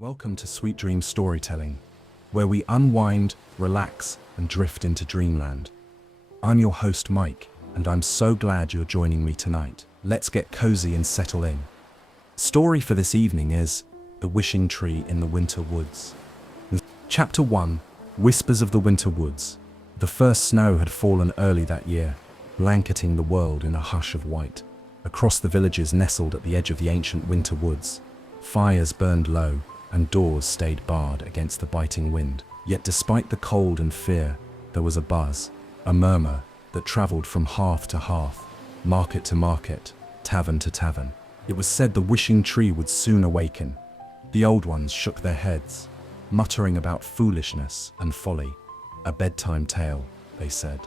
Welcome to Sweet Dream Storytelling, where we unwind, relax, and drift into dreamland. I'm your host, Mike, and I'm so glad you're joining me tonight. Let's get cozy and settle in. Story for this evening is The Wishing Tree in the Winter Woods. Chapter 1, Whispers of the Winter Woods. The first snow had fallen early that year, blanketing the world in a hush of white. Across the villages nestled at the edge of the ancient winter woods, fires burned low, and doors stayed barred against the biting wind. Yet despite the cold and fear, there was a buzz, a murmur that traveled from hearth to hearth, market to market, tavern to tavern. It was said the wishing tree would soon awaken. The old ones shook their heads, muttering about foolishness and folly. A bedtime tale, they said,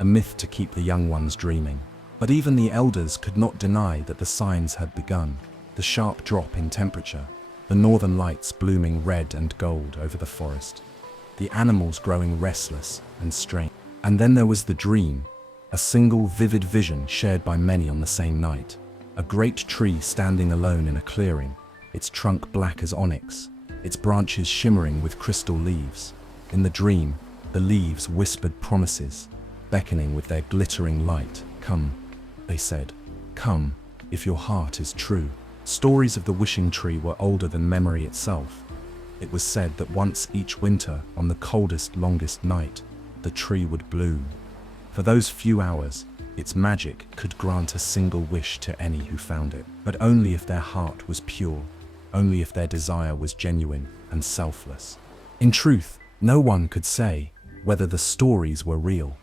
a myth to keep the young ones dreaming. But even the elders could not deny that the signs had begun. The sharp drop in temperature, the northern lights blooming red and gold over the forest, the animals growing restless and strange. And then there was the dream, a single vivid vision shared by many on the same night. A great tree standing alone in a clearing, its trunk black as onyx, its branches shimmering with crystal leaves. In the dream, the leaves whispered promises, beckoning with their glittering light. Come, they said, come, if your heart is true. Stories of the wishing tree were older than memory itself. It was said that once each winter, on the coldest, longest night, the tree would bloom. For those few hours, its magic could grant a single wish to any who found it, but only if their heart was pure, only if their desire was genuine and selfless. In truth, no one could say whether the stories were real.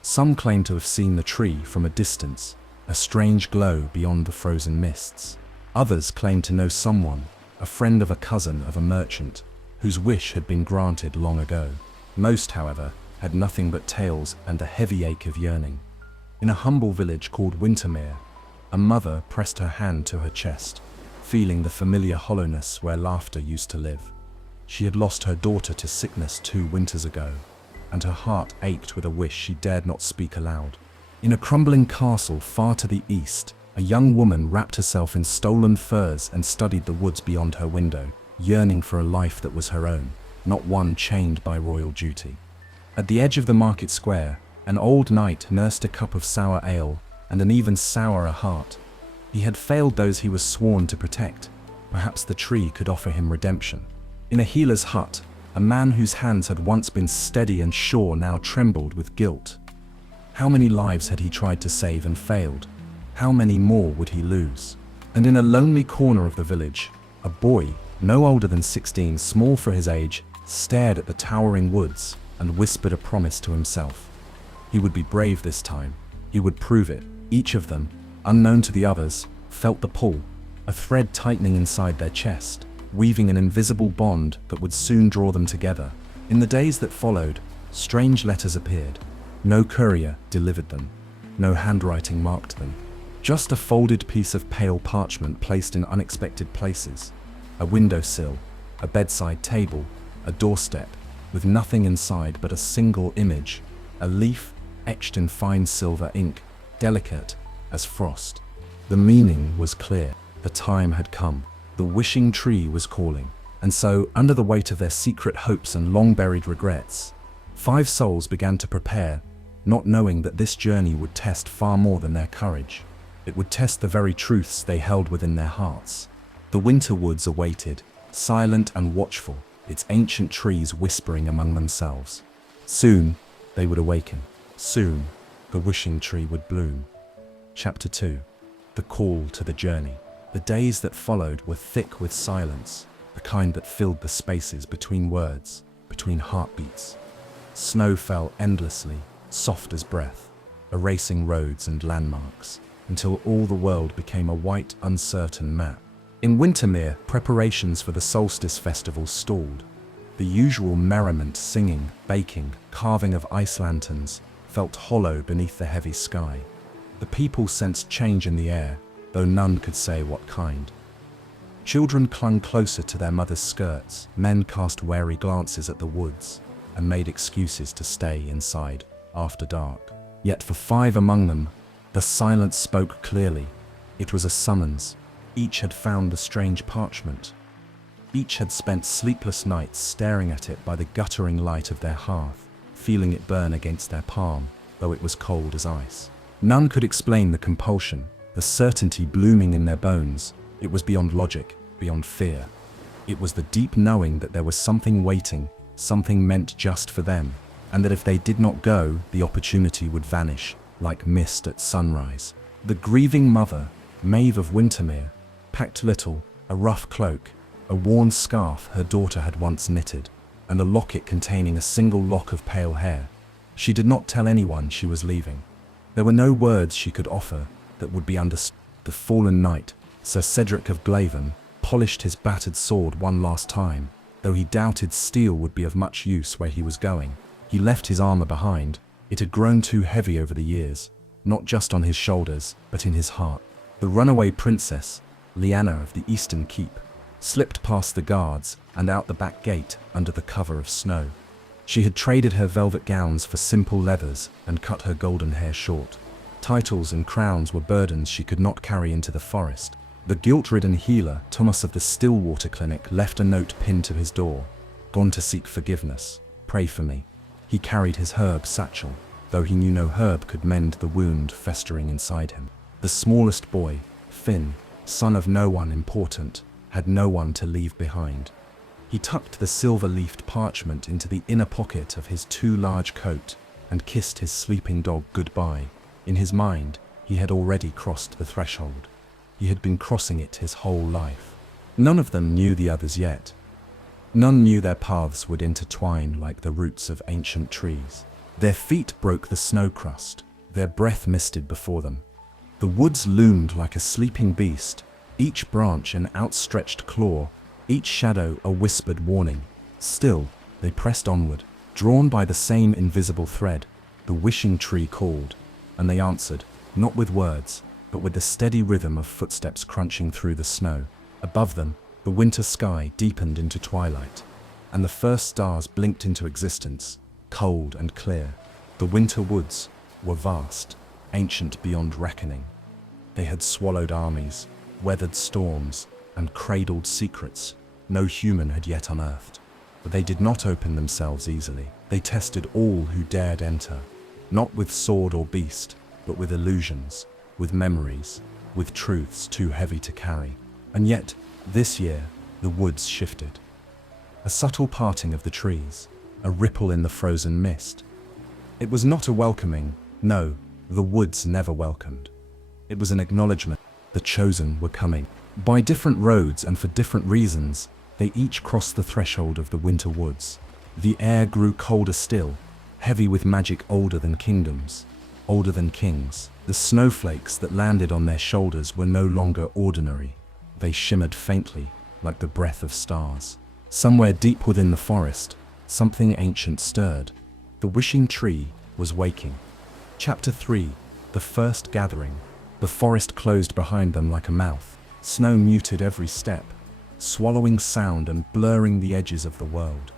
Some claimed to have seen the tree from a distance, a strange glow beyond the frozen mists. Others claimed to know someone, a friend of a cousin of a merchant, whose wish had been granted long ago. Most, however, had nothing but tales and a heavy ache of yearning. In a humble village called Wintermere, a mother pressed her hand to her chest, feeling the familiar hollowness where laughter used to live. She had lost her daughter to sickness 2 winters ago, and her heart ached with a wish she dared not speak aloud. In a crumbling castle far to the east, a young woman wrapped herself in stolen furs and studied the woods beyond her window, yearning for a life that was her own, not one chained by royal duty. At the edge of the market square, an old knight nursed a cup of sour ale and an even sourer heart. He had failed those he was sworn to protect. Perhaps the tree could offer him redemption. In a healer's hut, a man whose hands had once been steady and sure now trembled with guilt. How many lives had he tried to save and failed? How many more would he lose? And in a lonely corner of the village, a boy, no older than 16, small for his age, stared at the towering woods and whispered a promise to himself. He would be brave this time. He would prove it. Each of them, unknown to the others, felt the pull, a thread tightening inside their chest, weaving an invisible bond that would soon draw them together. In the days that followed, strange letters appeared. No courier delivered them. No handwriting marked them. Just a folded piece of pale parchment placed in unexpected places. A windowsill, a bedside table, a doorstep, with nothing inside but a single image, a leaf etched in fine silver ink, delicate as frost. The meaning was clear. The time had come. The wishing tree was calling. And so, under the weight of their secret hopes and long-buried regrets, 5 souls began to prepare, not knowing that this journey would test far more than their courage. It would test the very truths they held within their hearts. The winter woods awaited, silent and watchful, its ancient trees whispering among themselves. Soon, they would awaken. Soon, the wishing tree would bloom. Chapter 2. The Call to the Journey. The days that followed were thick with silence, the kind that filled the spaces between words, between heartbeats. Snow fell endlessly, soft as breath, erasing roads and landmarks, until all the world became a white, uncertain map. In Wintermere, preparations for the solstice festival stalled. The usual merriment, singing, baking, carving of ice lanterns, felt hollow beneath the heavy sky. The people sensed change in the air, though none could say what kind. Children clung closer to their mothers' skirts, men cast wary glances at the woods, and made excuses to stay inside after dark. Yet for 5 among them, the silence spoke clearly. It was a summons. Each had found the strange parchment. Each had spent sleepless nights staring at it by the guttering light of their hearth, feeling it burn against their palm, though it was cold as ice. None could explain the compulsion, the certainty blooming in their bones. It was beyond logic, beyond fear. It was the deep knowing that there was something waiting, something meant just for them, and that if they did not go, the opportunity would vanish, like mist at sunrise. The grieving mother, Maeve of Wintermere, packed little, a rough cloak, a worn scarf her daughter had once knitted, and a locket containing a single lock of pale hair. She did not tell anyone she was leaving. There were no words she could offer that would be understood. The fallen knight, Sir Cedric of Glaven, polished his battered sword one last time, though he doubted steel would be of much use where he was going. He left his armor behind. It had grown too heavy over the years, not just on his shoulders, but in his heart. The runaway princess, Lyanna of the Eastern Keep, slipped past the guards and out the back gate under the cover of snow. She had traded her velvet gowns for simple leathers and cut her golden hair short. Titles and crowns were burdens she could not carry into the forest. The guilt-ridden healer, Thomas of the Stillwater Clinic, left a note pinned to his door. Gone to seek forgiveness. Pray for me. He carried his herb satchel, though he knew no herb could mend the wound festering inside him. The smallest boy, Finn, son of no one important, had no one to leave behind. He tucked the silver-leafed parchment into the inner pocket of his too large coat and kissed his sleeping dog goodbye. In his mind, he had already crossed the threshold. He had been crossing it his whole life. None of them knew the others yet. None knew their paths would intertwine like the roots of ancient trees. Their feet broke the snow crust, their breath misted before them. The woods loomed like a sleeping beast, each branch an outstretched claw, each shadow a whispered warning. Still, they pressed onward, drawn by the same invisible thread. The wishing tree called, and they answered, not with words, but with the steady rhythm of footsteps crunching through the snow. Above them, the winter sky deepened into twilight, and the first stars blinked into existence, cold and clear. The winter woods were vast, ancient beyond reckoning. They had swallowed armies, weathered storms, and cradled secrets no human had yet unearthed. But they did not open themselves easily. They tested all who dared enter, not with sword or beast, but with illusions, with memories, with truths too heavy to carry. And yet, this year, the woods shifted. A subtle parting of the trees, a ripple in the frozen mist. It was not a welcoming, no, the woods never welcomed. It was an acknowledgement. The chosen were coming. By different roads and for different reasons, they each crossed the threshold of the winter woods. The air grew colder still, heavy with magic older than kingdoms, older than kings. The snowflakes that landed on their shoulders were no longer ordinary. They shimmered faintly, like the breath of stars. Somewhere deep within the forest, something ancient stirred. The wishing tree was waking. Chapter 3. The First Gathering. The forest closed behind them like a mouth. Snow muted every step, swallowing sound and blurring the edges of the world.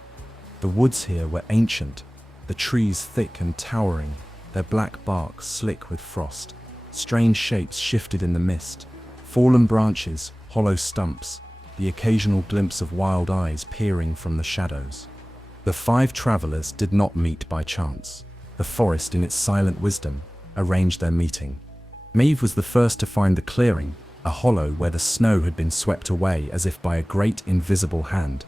The woods here were ancient, the trees thick and towering, their black bark slick with frost. Strange shapes shifted in the mist. Fallen branches, hollow stumps, the occasional glimpse of wild eyes peering from the shadows. The 5 travelers did not meet by chance. The forest, in its silent wisdom, arranged their meeting. Maeve was the first to find the clearing, a hollow where the snow had been swept away as if by a great invisible hand.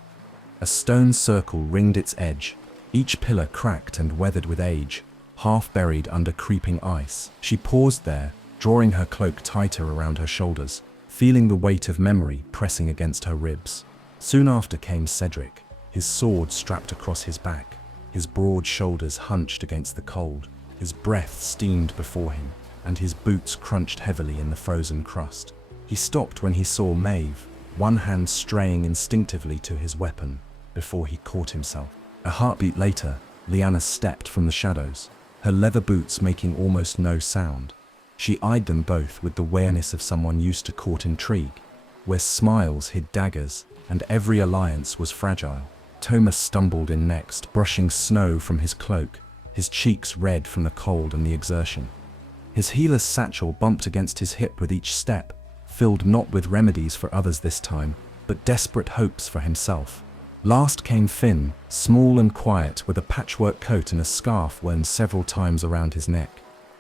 A stone circle ringed its edge, each pillar cracked and weathered with age, half buried under creeping ice. She paused there, drawing her cloak tighter around her shoulders, feeling the weight of memory pressing against her ribs. Soon after came Cedric, his sword strapped across his back, his broad shoulders hunched against the cold, his breath steamed before him, and his boots crunched heavily in the frozen crust. He stopped when he saw Maeve, one hand straying instinctively to his weapon, before he caught himself. A heartbeat later, Lyanna stepped from the shadows, her leather boots making almost no sound. She eyed them both with the wariness of someone used to court intrigue, where smiles hid daggers and every alliance was fragile. Thomas stumbled in next, brushing snow from his cloak, his cheeks red from the cold and the exertion. His healer's satchel bumped against his hip with each step, filled not with remedies for others this time, but desperate hopes for himself. Last came Finn, small and quiet, with a patchwork coat and a scarf wound several times around his neck.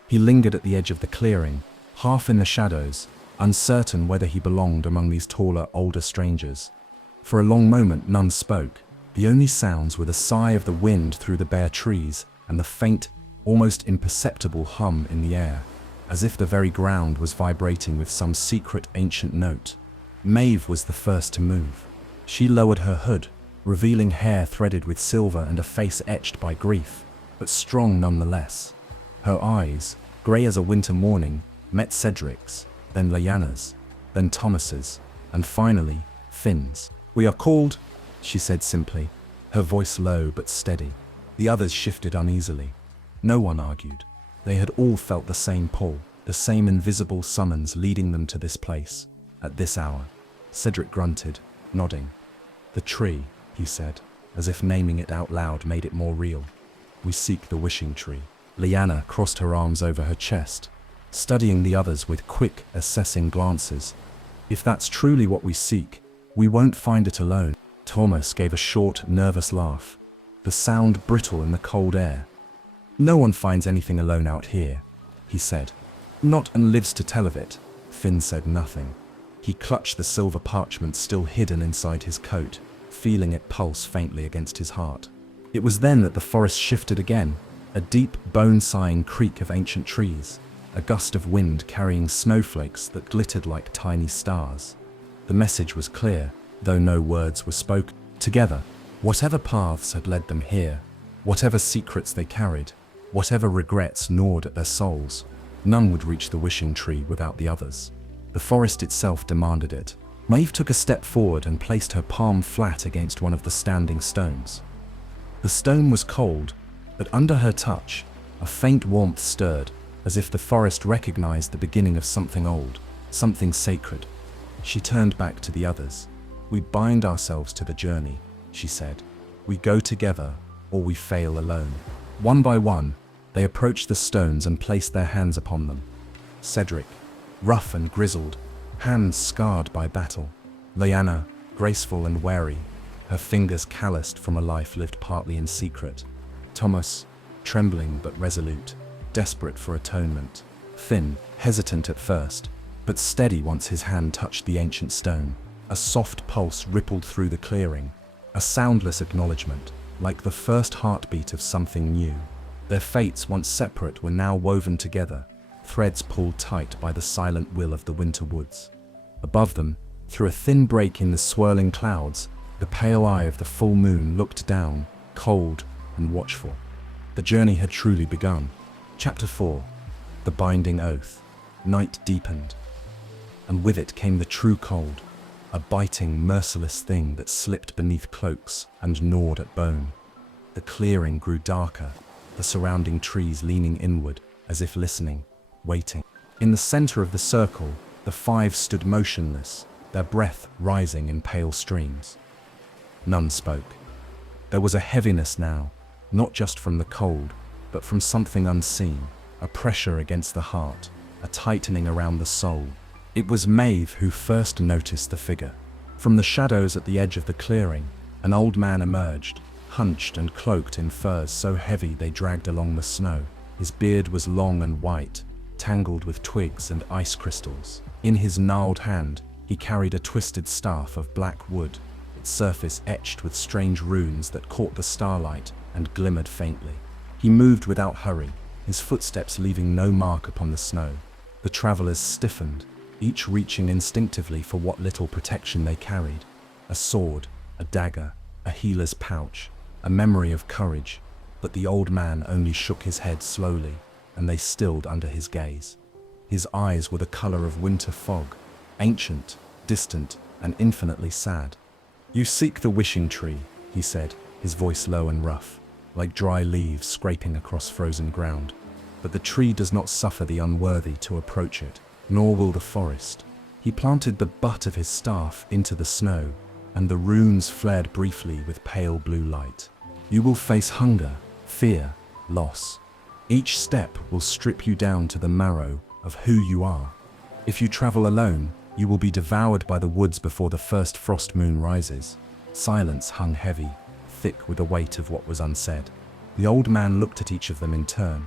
He lingered at the edge of the clearing, half in the shadows, uncertain whether he belonged among these taller, older strangers. For a long moment none spoke. The only sounds were the sigh of the wind through the bare trees and the faint, almost imperceptible hum in the air, as if the very ground was vibrating with some secret ancient note. Maeve was the first to move. She lowered her hood, revealing hair threaded with silver and a face etched by grief, but strong nonetheless. Her eyes, grey as a winter morning, met Cedric's, then Lyanna's, then Thomas's, and finally, Finn's. "We are called," she said simply, her voice low but steady. The others shifted uneasily. No one argued. They had all felt the same pull, the same invisible summons leading them to this place, at this hour. Cedric grunted, nodding. "The tree," he said, as if naming it out loud made it more real. "We seek the wishing tree." Lyanna crossed her arms over her chest, studying the others with quick, assessing glances. "If that's truly what we seek, we won't find it alone." Thomas gave a short, nervous laugh, the sound brittle in the cold air. "No one finds anything alone out here," he said. "Not and lives to tell of it." Finn said nothing. He clutched the silver parchment still hidden inside his coat, feeling it pulse faintly against his heart. It was then that the forest shifted again, a deep, bone-sighing creak of ancient trees, a gust of wind carrying snowflakes that glittered like tiny stars. The message was clear, though no words were spoken. Together, whatever paths had led them here, whatever secrets they carried, whatever regrets gnawed at their souls, none would reach the wishing tree without the others. The forest itself demanded it. Maeve took a step forward and placed her palm flat against one of the standing stones. The stone was cold, but under her touch, a faint warmth stirred, as if the forest recognized the beginning of something old, something sacred. She turned back to the others. "We bind ourselves to the journey," she said. "We go together, or we fail alone." One by one, they approached the stones and placed their hands upon them. Cedric, rough and grizzled, hands scarred by battle. Lyanna, graceful and wary, her fingers calloused from a life lived partly in secret. Thomas, trembling but resolute, desperate for atonement. Finn, hesitant at first, but steady once his hand touched the ancient stone. A soft pulse rippled through the clearing, a soundless acknowledgement, like the first heartbeat of something new. Their fates, once separate, were now woven together, threads pulled tight by the silent will of the winter woods. Above them, through a thin break in the swirling clouds, the pale eye of the full moon looked down, cold and watchful. The journey had truly begun. Chapter 4. The Binding Oath. Night deepened, and with it came the true cold, a biting, merciless thing that slipped beneath cloaks and gnawed at bone. The clearing grew darker, the surrounding trees leaning inward, as if listening, waiting. In the center of the circle, the five stood motionless, their breath rising in pale streams. None spoke. There was a heaviness now, not just from the cold, but from something unseen, a pressure against the heart, a tightening around the soul. It was Maeve who first noticed the figure. From the shadows at the edge of the clearing, an old man emerged, hunched and cloaked in furs so heavy they dragged along the snow. His beard was long and white, tangled with twigs and ice crystals. In his gnarled hand, he carried a twisted staff of black wood, its surface etched with strange runes that caught the starlight and glimmered faintly. He moved without hurry, his footsteps leaving no mark upon the snow. The travelers stiffened, each reaching instinctively for what little protection they carried. A sword, a dagger, a healer's pouch, a memory of courage. But the old man only shook his head slowly, and they stilled under his gaze. His eyes were the color of winter fog, ancient, distant, and infinitely sad. "You seek the wishing tree," he said, his voice low and rough, like dry leaves scraping across frozen ground. "But the tree does not suffer the unworthy to approach it, nor will the forest." He planted the butt of his staff into the snow, and the runes flared briefly with pale blue light. "You will face hunger, fear, loss. Each step will strip you down to the marrow of who you are. If you travel alone, You will be devoured by the woods before the first frost moon rises." Silence hung heavy, thick with the weight of what was unsaid. The old man looked at each of them in turn.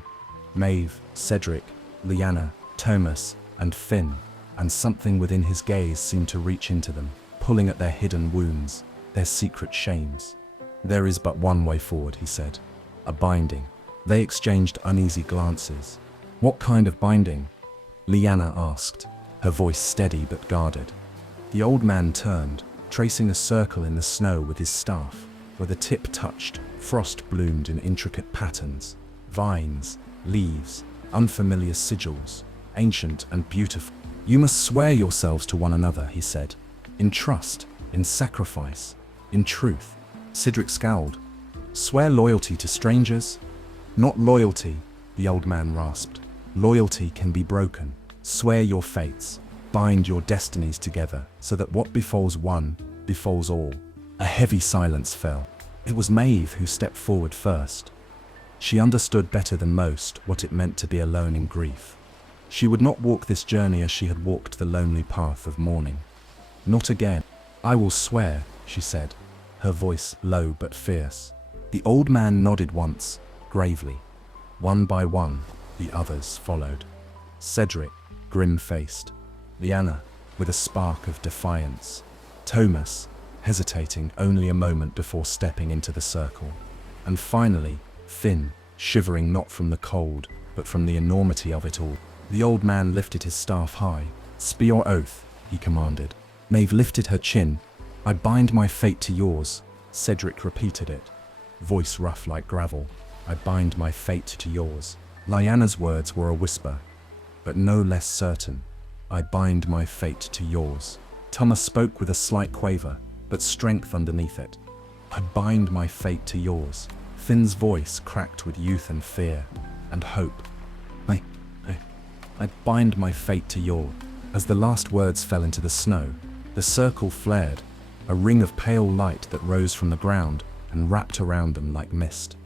Maeve, Cedric, Lyanna, Thomas, and Finn, and something within his gaze seemed to reach into them, pulling at their hidden wounds, their secret shames. "There is but one way forward," he said. "A binding." They exchanged uneasy glances. "What kind of binding?" Lyanna asked, her voice steady but guarded. The old man turned, tracing a circle in the snow with his staff. Where the tip touched, frost bloomed in intricate patterns. Vines, leaves, unfamiliar sigils, ancient and beautiful. "You must swear yourselves to one another," he said. "In trust, in sacrifice, in truth." Cedric scowled. "Swear loyalty to strangers?" "Not loyalty," the old man rasped. "Loyalty can be broken. Swear your fates, bind your destinies together, so that what befalls one, befalls all." A heavy silence fell. It was Maeve who stepped forward first. She understood better than most what it meant to be alone in grief. She would not walk this journey as she had walked the lonely path of mourning. "Not again." "I will swear," she said, her voice low but fierce. The old man nodded once, gravely. One by one, the others followed. Cedric, grim-faced. Lyanna, with a spark of defiance. Thomas, hesitating only a moment before stepping into the circle. And finally, Finn, shivering not from the cold, but from the enormity of it all. The old man lifted his staff high. "Speak your oath," he commanded. Maeve lifted her chin. "I bind my fate to yours." Cedric repeated it, voice rough like gravel. "I bind my fate to yours." Lyanna's words were a whisper, but no less certain. "I bind my fate to yours." Thomas spoke with a slight quaver, but strength underneath it. "I bind my fate to yours." Finn's voice cracked with youth and fear, and hope. I bind my fate to yours." As the last words fell into the snow, the circle flared, a ring of pale light that rose from the ground and wrapped around them like mist.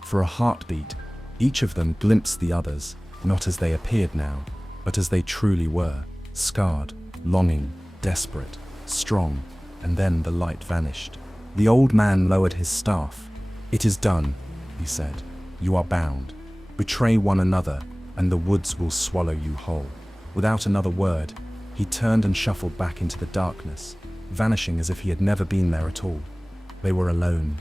For a heartbeat, each of them glimpsed the others, not as they appeared now, but as they truly were, scarred, longing, desperate, strong, and then the light vanished. The old man lowered his staff. "It is done," he said. "You are bound. Betray one another, and the woods will swallow you whole." Without another word, he turned and shuffled back into the darkness, vanishing as if he had never been there at all. They were alone,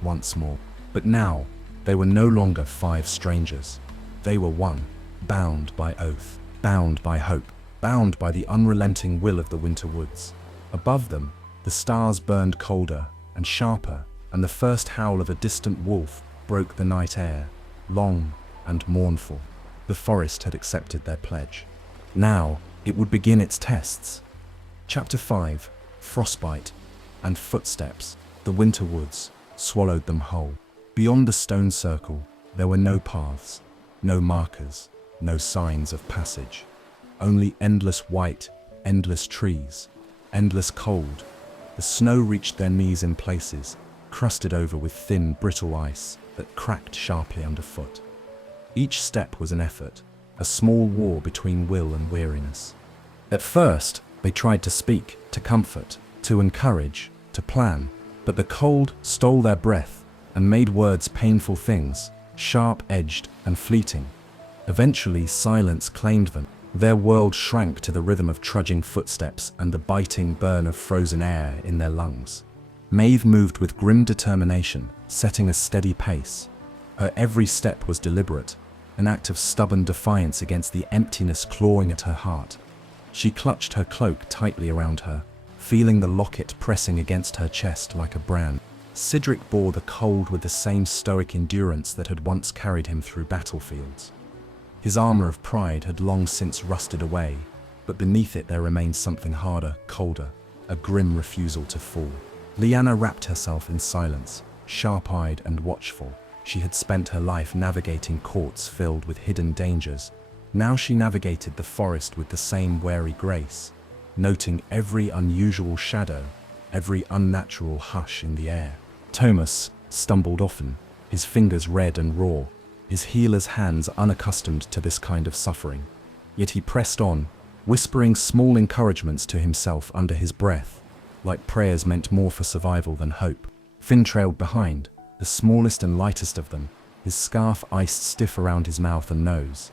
once more. But now, they were no longer 5 strangers. They were one, bound by oath, bound by hope, bound by the unrelenting will of the winter woods. Above them, the stars burned colder and sharper, and the first howl of a distant wolf broke the night air, long and mournful. The forest had accepted their pledge. Now, it would begin its tests. Chapter 5, Frostbite and Footsteps. The winter woods swallowed them whole. Beyond the stone circle, there were no paths, no markers, no signs of passage. Only endless white, endless trees, endless cold. The snow reached their knees in places, crusted over with thin, brittle ice that cracked sharply underfoot. Each step was an effort, a small war between will and weariness. At first, they tried to speak, to comfort, to encourage, to plan, but the cold stole their breath and made words painful things, sharp-edged and fleeting. Eventually, silence claimed them. Their world shrank to the rhythm of trudging footsteps and the biting burn of frozen air in their lungs. Maeve moved with grim determination, setting a steady pace. Her every step was deliberate, an act of stubborn defiance against the emptiness clawing at her heart. She clutched her cloak tightly around her, feeling the locket pressing against her chest like a brand. Cedric bore the cold with the same stoic endurance that had once carried him through battlefields. His armor of pride had long since rusted away, but beneath it there remained something harder, colder, a grim refusal to fall. Lyanna wrapped herself in silence, sharp-eyed and watchful. She had spent her life navigating courts filled with hidden dangers. Now she navigated the forest with the same wary grace, noting every unusual shadow, every unnatural hush in the air. Thomas stumbled often, his fingers red and raw, his healer's hands unaccustomed to this kind of suffering. Yet he pressed on, whispering small encouragements to himself under his breath, like prayers meant more for survival than hope. Finn trailed behind, the smallest and lightest of them, his scarf iced stiff around his mouth and nose.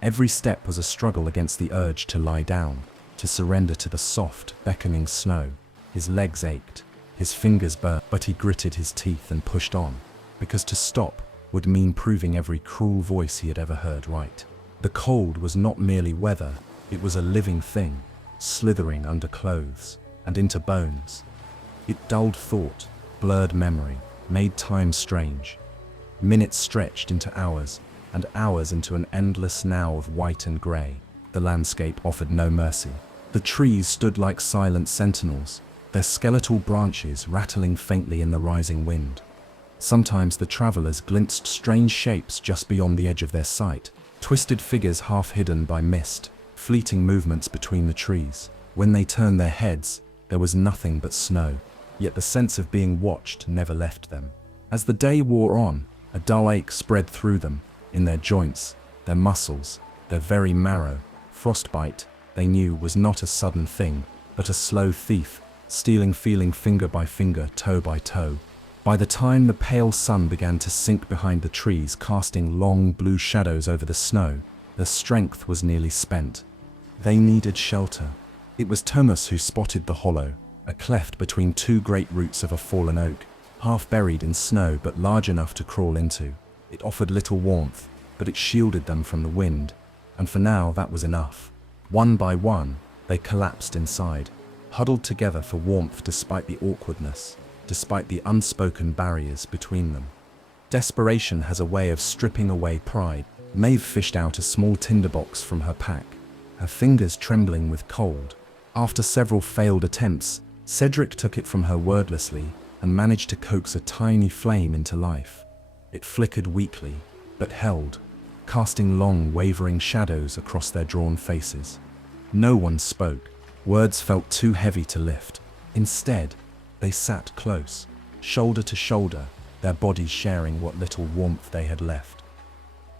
Every step was a struggle against the urge to lie down, to surrender to the soft, beckoning snow. His legs ached, his fingers burned, but he gritted his teeth and pushed on, because to stop would mean proving every cruel voice he had ever heard right. The cold was not merely weather, it was a living thing, slithering under clothes and into bones. It dulled thought, blurred memory, made time strange. Minutes stretched into hours, and hours into an endless now of white and grey. The landscape offered no mercy. The trees stood like silent sentinels, their skeletal branches rattling faintly in the rising wind. Sometimes the travelers glimpsed strange shapes just beyond the edge of their sight, twisted figures half hidden by mist, fleeting movements between the trees. When they turned their heads, there was nothing but snow, yet the sense of being watched never left them. As the day wore on, a dull ache spread through them, in their joints, their muscles, their very marrow. Frostbite, they knew, was not a sudden thing, but a slow thief, stealing feeling finger by finger, toe by toe. By the time the pale sun began to sink behind the trees, casting long blue shadows over the snow, their strength was nearly spent. They needed shelter. It was Thomas who spotted the hollow, a cleft between two great roots of a fallen oak, half buried in snow but large enough to crawl into. It offered little warmth, but it shielded them from the wind, and for now that was enough. One by one, they collapsed inside, huddled together for warmth despite the awkwardness, despite the unspoken barriers between them. Desperation has a way of stripping away pride. Maeve fished out a small tinderbox from her pack, her fingers trembling with cold. After several failed attempts, Cedric took it from her wordlessly and managed to coax a tiny flame into life. It flickered weakly, but held, casting long, wavering shadows across their drawn faces. No one spoke. Words felt too heavy to lift. Instead, they sat close, shoulder to shoulder, their bodies sharing what little warmth they had left.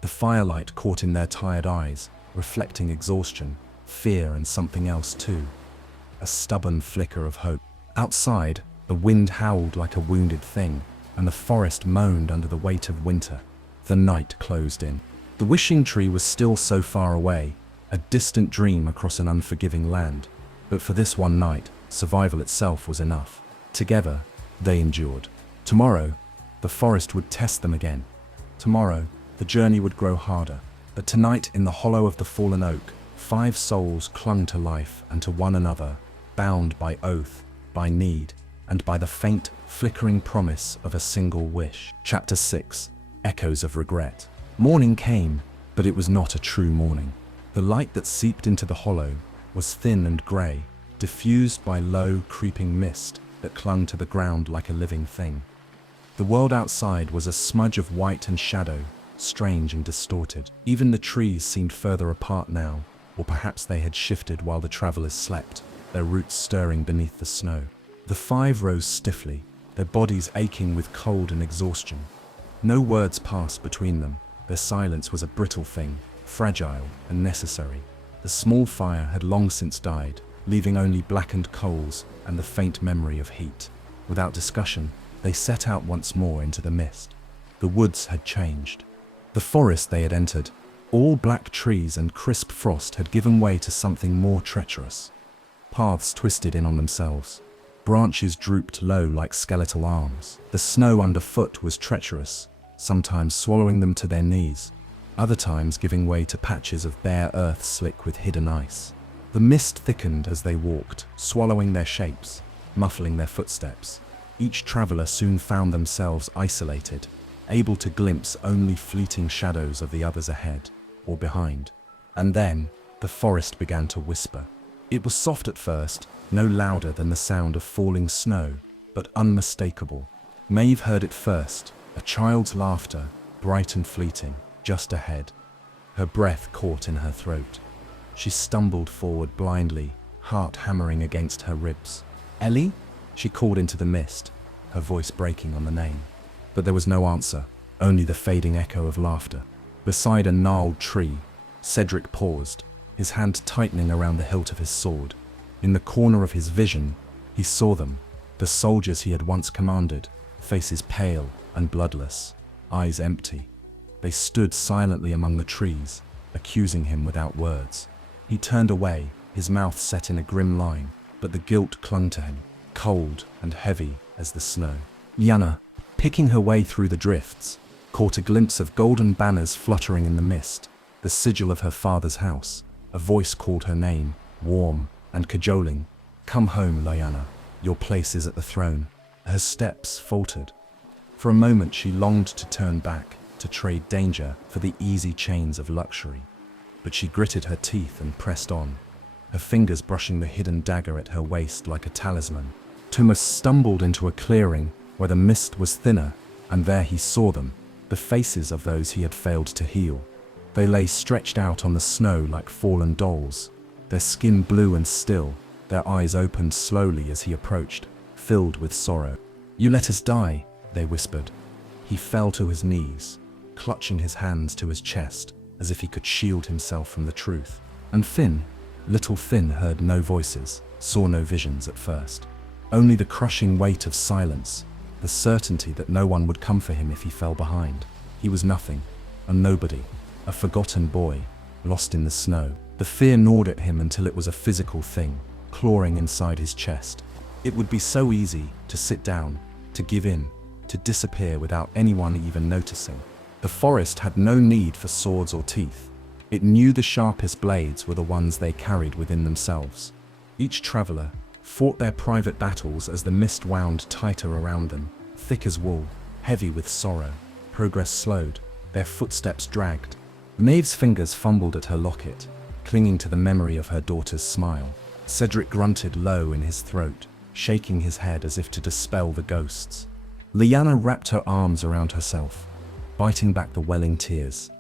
The firelight caught in their tired eyes, reflecting exhaustion, fear, and something else too. A stubborn flicker of hope. Outside, the wind howled like a wounded thing, and the forest moaned under the weight of winter. The night closed in. The wishing tree was still so far away, a distant dream across an unforgiving land. But for this one night, survival itself was enough. Together, they endured. Tomorrow, the forest would test them again. Tomorrow, the journey would grow harder. But tonight, in the hollow of the fallen oak, 5 souls clung to life and to one another, bound by oath, by need, and by the faint, flickering promise of a single wish. Chapter 6. Echoes of Regret. Morning came, but it was not a true morning. The light that seeped into the hollow was thin and grey, diffused by low, creeping mist that clung to the ground like a living thing. The world outside was a smudge of white and shadow, strange and distorted. Even the trees seemed further apart now, or perhaps they had shifted while the travelers slept, their roots stirring beneath the snow. The 5 rose stiffly, their bodies aching with cold and exhaustion. No words passed between them. Their silence was a brittle thing, fragile and necessary. The small fire had long since died, leaving only blackened coals and the faint memory of heat. Without discussion, they set out once more into the mist. The woods had changed. The forest they had entered, all black trees and crisp frost, had given way to something more treacherous. Paths twisted in on themselves. Branches drooped low like skeletal arms. The snow underfoot was treacherous, sometimes swallowing them to their knees, other times giving way to patches of bare earth slick with hidden ice. The mist thickened as they walked, swallowing their shapes, muffling their footsteps. Each traveler soon found themselves isolated, able to glimpse only fleeting shadows of the others ahead or behind. And then, the forest began to whisper. It was soft at first, no louder than the sound of falling snow, but unmistakable. Maeve heard it first, a child's laughter, bright and fleeting, just ahead. Her breath caught in her throat. She stumbled forward blindly, heart hammering against her ribs. "Ellie?" she called into the mist, her voice breaking on the name. But there was no answer, only the fading echo of laughter. Beside a gnarled tree, Cedric paused, his hand tightening around the hilt of his sword. In the corner of his vision, he saw them, the soldiers he had once commanded, faces pale and bloodless, eyes empty. They stood silently among the trees, accusing him without words. He turned away, his mouth set in a grim line, but the guilt clung to him, cold and heavy as the snow. Lyanna, picking her way through the drifts, caught a glimpse of golden banners fluttering in the mist, the sigil of her father's house. A voice called her name, warm and cajoling. "Come home, Lyanna. Your place is at the throne." Her steps faltered. For a moment she longed to turn back, to trade danger for the easy chains of luxury. But she gritted her teeth and pressed on, her fingers brushing the hidden dagger at her waist like a talisman. Thomas stumbled into a clearing where the mist was thinner, and there he saw them, the faces of those he had failed to heal. They lay stretched out on the snow like fallen dolls, their skin blue and still, their eyes opened slowly as he approached, filled with sorrow. "You let us die," they whispered. He fell to his knees, clutching his hands to his chest, as if he could shield himself from the truth. And Finn, little Finn, heard no voices, saw no visions at first. Only the crushing weight of silence, the certainty that no one would come for him if he fell behind. He was nothing, a nobody, a forgotten boy, lost in the snow. The fear gnawed at him until it was a physical thing, clawing inside his chest. It would be so easy to sit down, to give in, to disappear without anyone even noticing. The forest had no need for swords or teeth. It knew the sharpest blades were the ones they carried within themselves. Each traveler fought their private battles as the mist wound tighter around them, thick as wool, heavy with sorrow. Progress slowed, their footsteps dragged. Maeve's fingers fumbled at her locket, clinging to the memory of her daughter's smile. Cedric grunted low in his throat, shaking his head as if to dispel the ghosts. Lyanna wrapped her arms around herself, biting back the welling tears.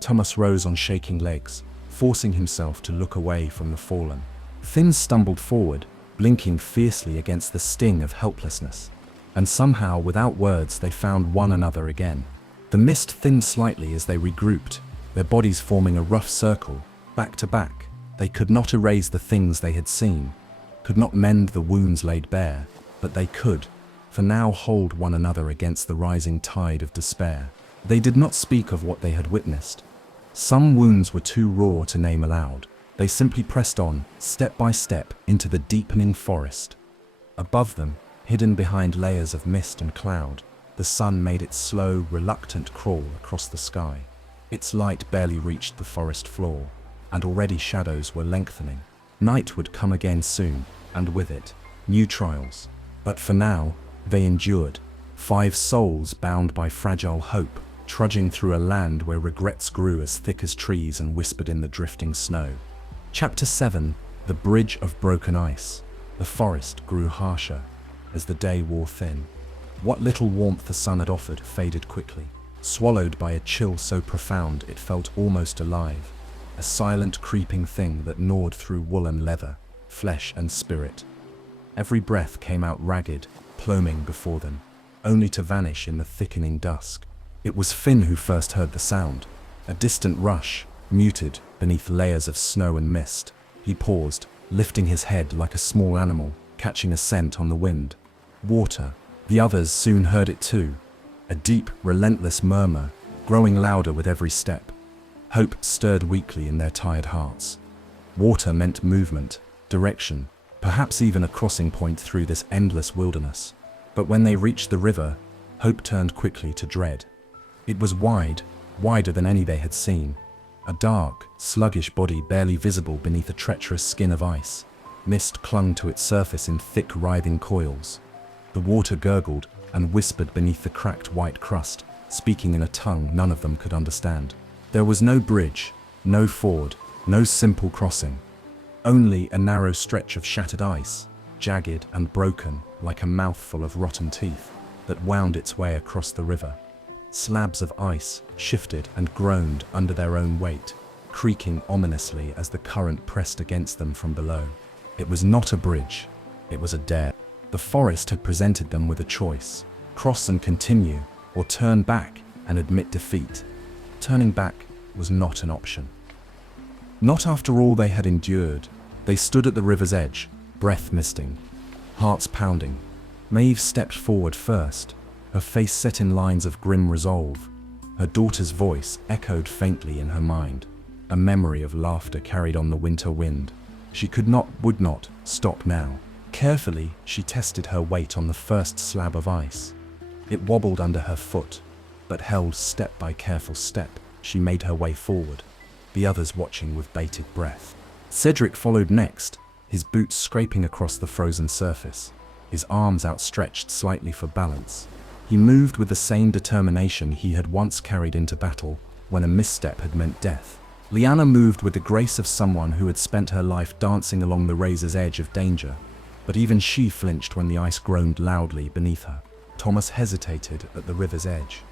Thomas rose on shaking legs, forcing himself to look away from the fallen. Finn stumbled forward, blinking fiercely against the sting of helplessness. And somehow, without words, they found one another again. The mist thinned slightly as they regrouped, their bodies forming a rough circle, back to back. They could not erase the things they had seen, could not mend the wounds laid bare, but they could, for now, hold one another against the rising tide of despair. They did not speak of what they had witnessed. Some wounds were too raw to name aloud. They simply pressed on, step by step, into the deepening forest. Above them, hidden behind layers of mist and cloud, the sun made its slow, reluctant crawl across the sky. Its light barely reached the forest floor, and already shadows were lengthening. Night would come again soon, and with it, new trials. But for now, they endured, 5 souls bound by fragile hope, trudging through a land where regrets grew as thick as trees and whispered in the drifting snow. Chapter 7: The Bridge of Broken Ice. The forest grew harsher as the day wore thin. What little warmth the sun had offered faded quickly, swallowed by a chill so profound it felt almost alive, a silent creeping thing that gnawed through wool and leather, flesh and spirit. Every breath came out ragged, pluming before them, only to vanish in the thickening dusk. It was Finn who first heard the sound, a distant rush, muted beneath layers of snow and mist. He paused, lifting his head like a small animal, catching a scent on the wind. Water. The others soon heard it too, a deep, relentless murmur, growing louder with every step. Hope stirred weakly in their tired hearts. Water meant movement, direction, perhaps even a crossing point through this endless wilderness. But when they reached the river, hope turned quickly to dread. It was wide, wider than any they had seen. A dark, sluggish body barely visible beneath a treacherous skin of ice. Mist clung to its surface in thick, writhing coils. The water gurgled and whispered beneath the cracked white crust, speaking in a tongue none of them could understand. There was no bridge, no ford, no simple crossing. Only a narrow stretch of shattered ice, jagged and broken like a mouthful of rotten teeth, that wound its way across the river. Slabs of ice shifted and groaned under their own weight, creaking ominously as the current pressed against them from below. It was not a bridge, it was a dare. The forest had presented them with a choice: cross and continue, or turn back and admit defeat. Turning back was not an option. Not after all they had endured. They stood at the river's edge, breath misting, hearts pounding. Maeve stepped forward first, her face set in lines of grim resolve. Her daughter's voice echoed faintly in her mind, a memory of laughter carried on the winter wind. She would not stop now. Carefully, she tested her weight on the first slab of ice. It wobbled under her foot, but held step by careful step. She made her way forward, the others watching with bated breath. Cedric followed next, his boots scraping across the frozen surface, his arms outstretched slightly for balance. He moved with the same determination he had once carried into battle when a misstep had meant death. Lyanna moved with the grace of someone who had spent her life dancing along the razor's edge of danger, but even she flinched when the ice groaned loudly beneath her. Thomas hesitated at the river's edge,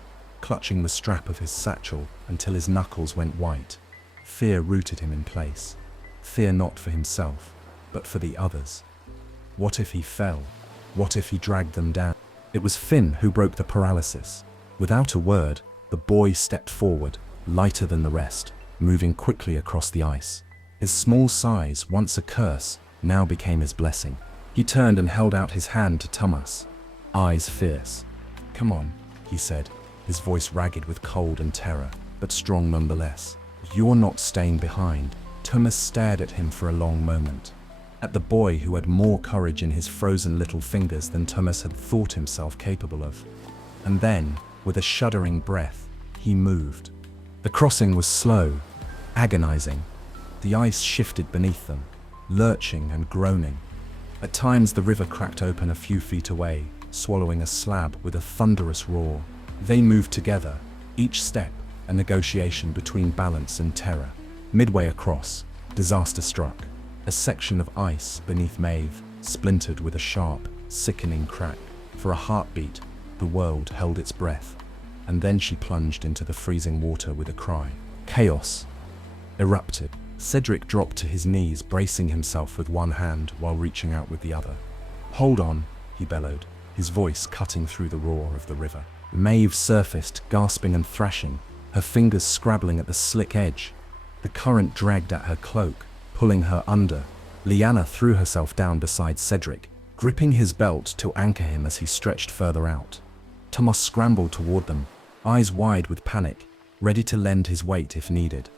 clutching the strap of his satchel until his knuckles went white. Fear rooted him in place. Fear not for himself, but for the others. What if he fell? What if he dragged them down? It was Finn who broke the paralysis. Without a word, the boy stepped forward, lighter than the rest, moving quickly across the ice. His small size, once a curse, now became his blessing. He turned and held out his hand to Thomas, eyes fierce. "Come on," he said, his voice ragged with cold and terror, but strong nonetheless. "You're not staying behind." Thomas stared at him for a long moment, at the boy who had more courage in his frozen little fingers than Thomas had thought himself capable of. And then, with a shuddering breath, he moved. The crossing was slow, agonizing. The ice shifted beneath them, lurching and groaning. At times the river cracked open a few feet away, swallowing a slab with a thunderous roar. They moved together, each step a negotiation between balance and terror. Midway across, disaster struck. A section of ice beneath Maeve splintered with a sharp, sickening crack. For a heartbeat, the world held its breath, and then she plunged into the freezing water with a cry. Chaos erupted. Cedric dropped to his knees, bracing himself with one hand while reaching out with the other. "Hold on," he bellowed, his voice cutting through the roar of the river. Maeve surfaced, gasping and thrashing, her fingers scrabbling at the slick edge. The current dragged at her cloak, pulling her under. Lyanna threw herself down beside Cedric, gripping his belt to anchor him as he stretched further out. Thomas scrambled toward them, eyes wide with panic, ready to lend his weight if needed.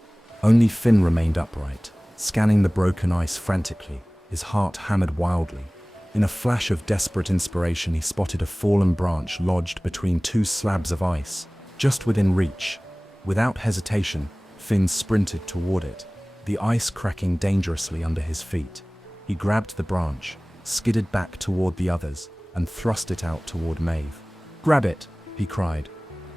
Only Finn remained upright, scanning the broken ice frantically, his heart hammered wildly. In a flash of desperate inspiration, he spotted a fallen branch lodged between two slabs of ice, just within reach. Without hesitation, Finn sprinted toward it, the ice cracking dangerously under his feet. He grabbed the branch, skidded back toward the others, and thrust it out toward Maeve. "Grab it!" he cried.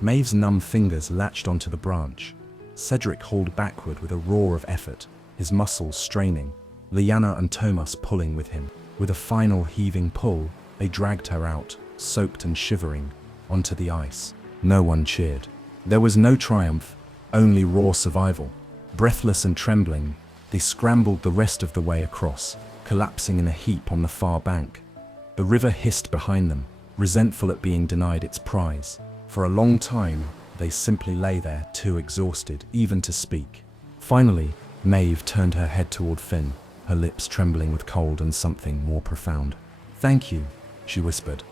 Maeve's numb fingers latched onto the branch. Cedric hauled backward with a roar of effort, his muscles straining, Lyanna and Thomas pulling with him. With a final heaving pull, they dragged her out, soaked and shivering, onto the ice. No one cheered. There was no triumph, only raw survival. Breathless and trembling, they scrambled the rest of the way across, collapsing in a heap on the far bank. The river hissed behind them, resentful at being denied its prize. For a long time, they simply lay there, too exhausted even to speak. Finally, Maeve turned her head toward Finn, her lips trembling with cold and something more profound. "Thank you," she whispered.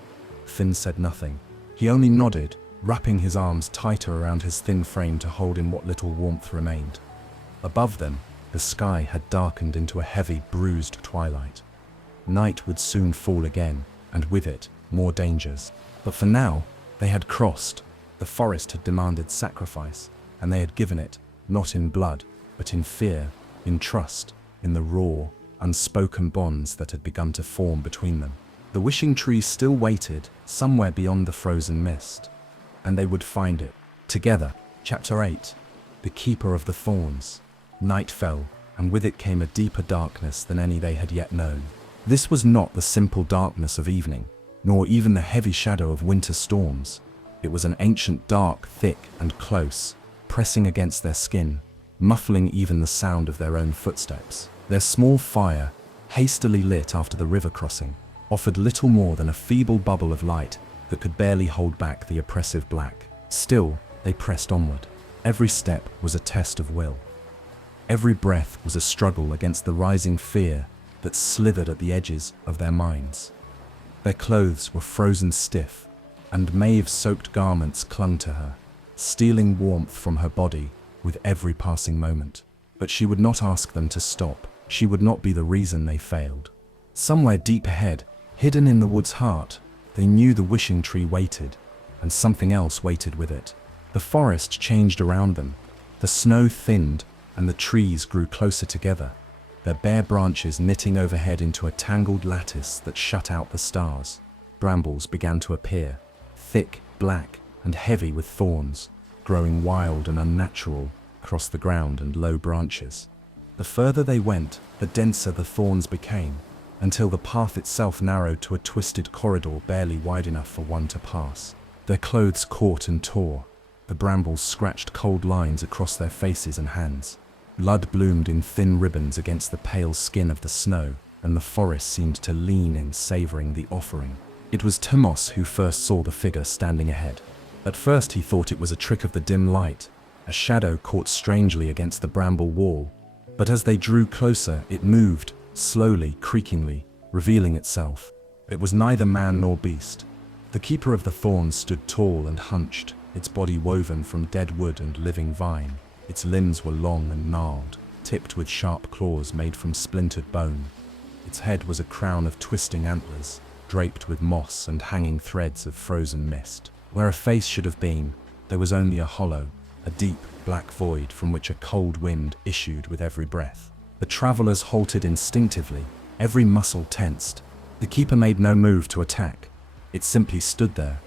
Finn said nothing. He only nodded, wrapping his arms tighter around his thin frame to hold in what little warmth remained. Above them, the sky had darkened into a heavy, bruised twilight. Night would soon fall again, and with it, more dangers. But for now, they had crossed. The forest had demanded sacrifice, and they had given it, not in blood, but in fear, in trust, in the raw, unspoken bonds that had begun to form between them. The wishing tree still waited, somewhere beyond the frozen mist, and they would find it, together. Chapter 8. The Keeper of the Thorns. Night fell, and with it came a deeper darkness than any they had yet known. This was not the simple darkness of evening, nor even the heavy shadow of winter storms. It was an ancient dark, thick and close, pressing against their skin, muffling even the sound of their own footsteps. Their small fire, hastily lit after the river crossing, offered little more than a feeble bubble of light that could barely hold back the oppressive black. Still, they pressed onward. Every step was a test of will. Every breath was a struggle against the rising fear that slithered at the edges of their minds. Their clothes were frozen stiff, and Maeve's soaked garments clung to her, stealing warmth from her body with every passing moment. But she would not ask them to stop. She would not be the reason they failed. Somewhere deep ahead, hidden in the wood's heart, they knew the wishing tree waited, and something else waited with it. The forest changed around them. The snow thinned, and the trees grew closer together, their bare branches knitting overhead into a tangled lattice that shut out the stars. Brambles began to appear, thick, black, and heavy with thorns, growing wild and unnatural across the ground and low branches. The further they went, the denser the thorns became, until the path itself narrowed to a twisted corridor barely wide enough for one to pass. Their clothes caught and tore. The brambles scratched cold lines across their faces and hands. Blood bloomed in thin ribbons against the pale skin of the snow, and the forest seemed to lean in, savoring the offering. It was Tomos who first saw the figure standing ahead. At first he thought it was a trick of the dim light, a shadow caught strangely against the bramble wall. But as they drew closer, it moved, slowly, creakingly, revealing itself. It was neither man nor beast. The keeper of the thorns stood tall and hunched, its body woven from dead wood and living vine. Its limbs were long and gnarled, tipped with sharp claws made from splintered bone. Its head was a crown of twisting antlers, draped with moss and hanging threads of frozen mist. Where a face should have been, there was only a hollow, a deep, black void from which a cold wind issued with every breath. The travelers halted instinctively, every muscle tensed. The keeper made no move to attack. It simply stood there,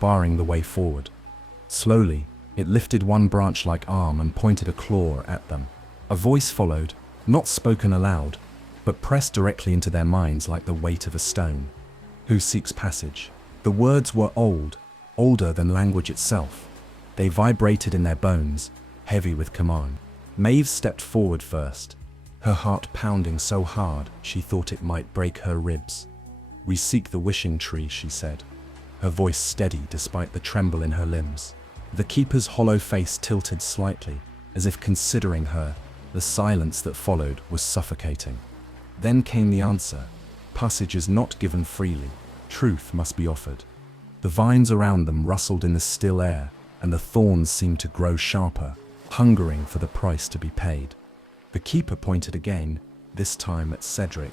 barring the way forward. Slowly, it lifted one branch-like arm and pointed a claw at them. A voice followed, not spoken aloud, but pressed directly into their minds like the weight of a stone. Who seeks passage? The words were old, older than language itself. They vibrated in their bones, heavy with command. Maeve stepped forward first, her heart pounding so hard she thought it might break her ribs. "We seek the wishing tree," she said, her voice steady despite the tremble in her limbs. The keeper's hollow face tilted slightly, as if considering her. The silence that followed was suffocating. Then came the answer. Passage is not given freely. Truth must be offered. The vines around them rustled in the still air, and the thorns seemed to grow sharper, hungering for the price to be paid. The keeper pointed again, this time at Cedric.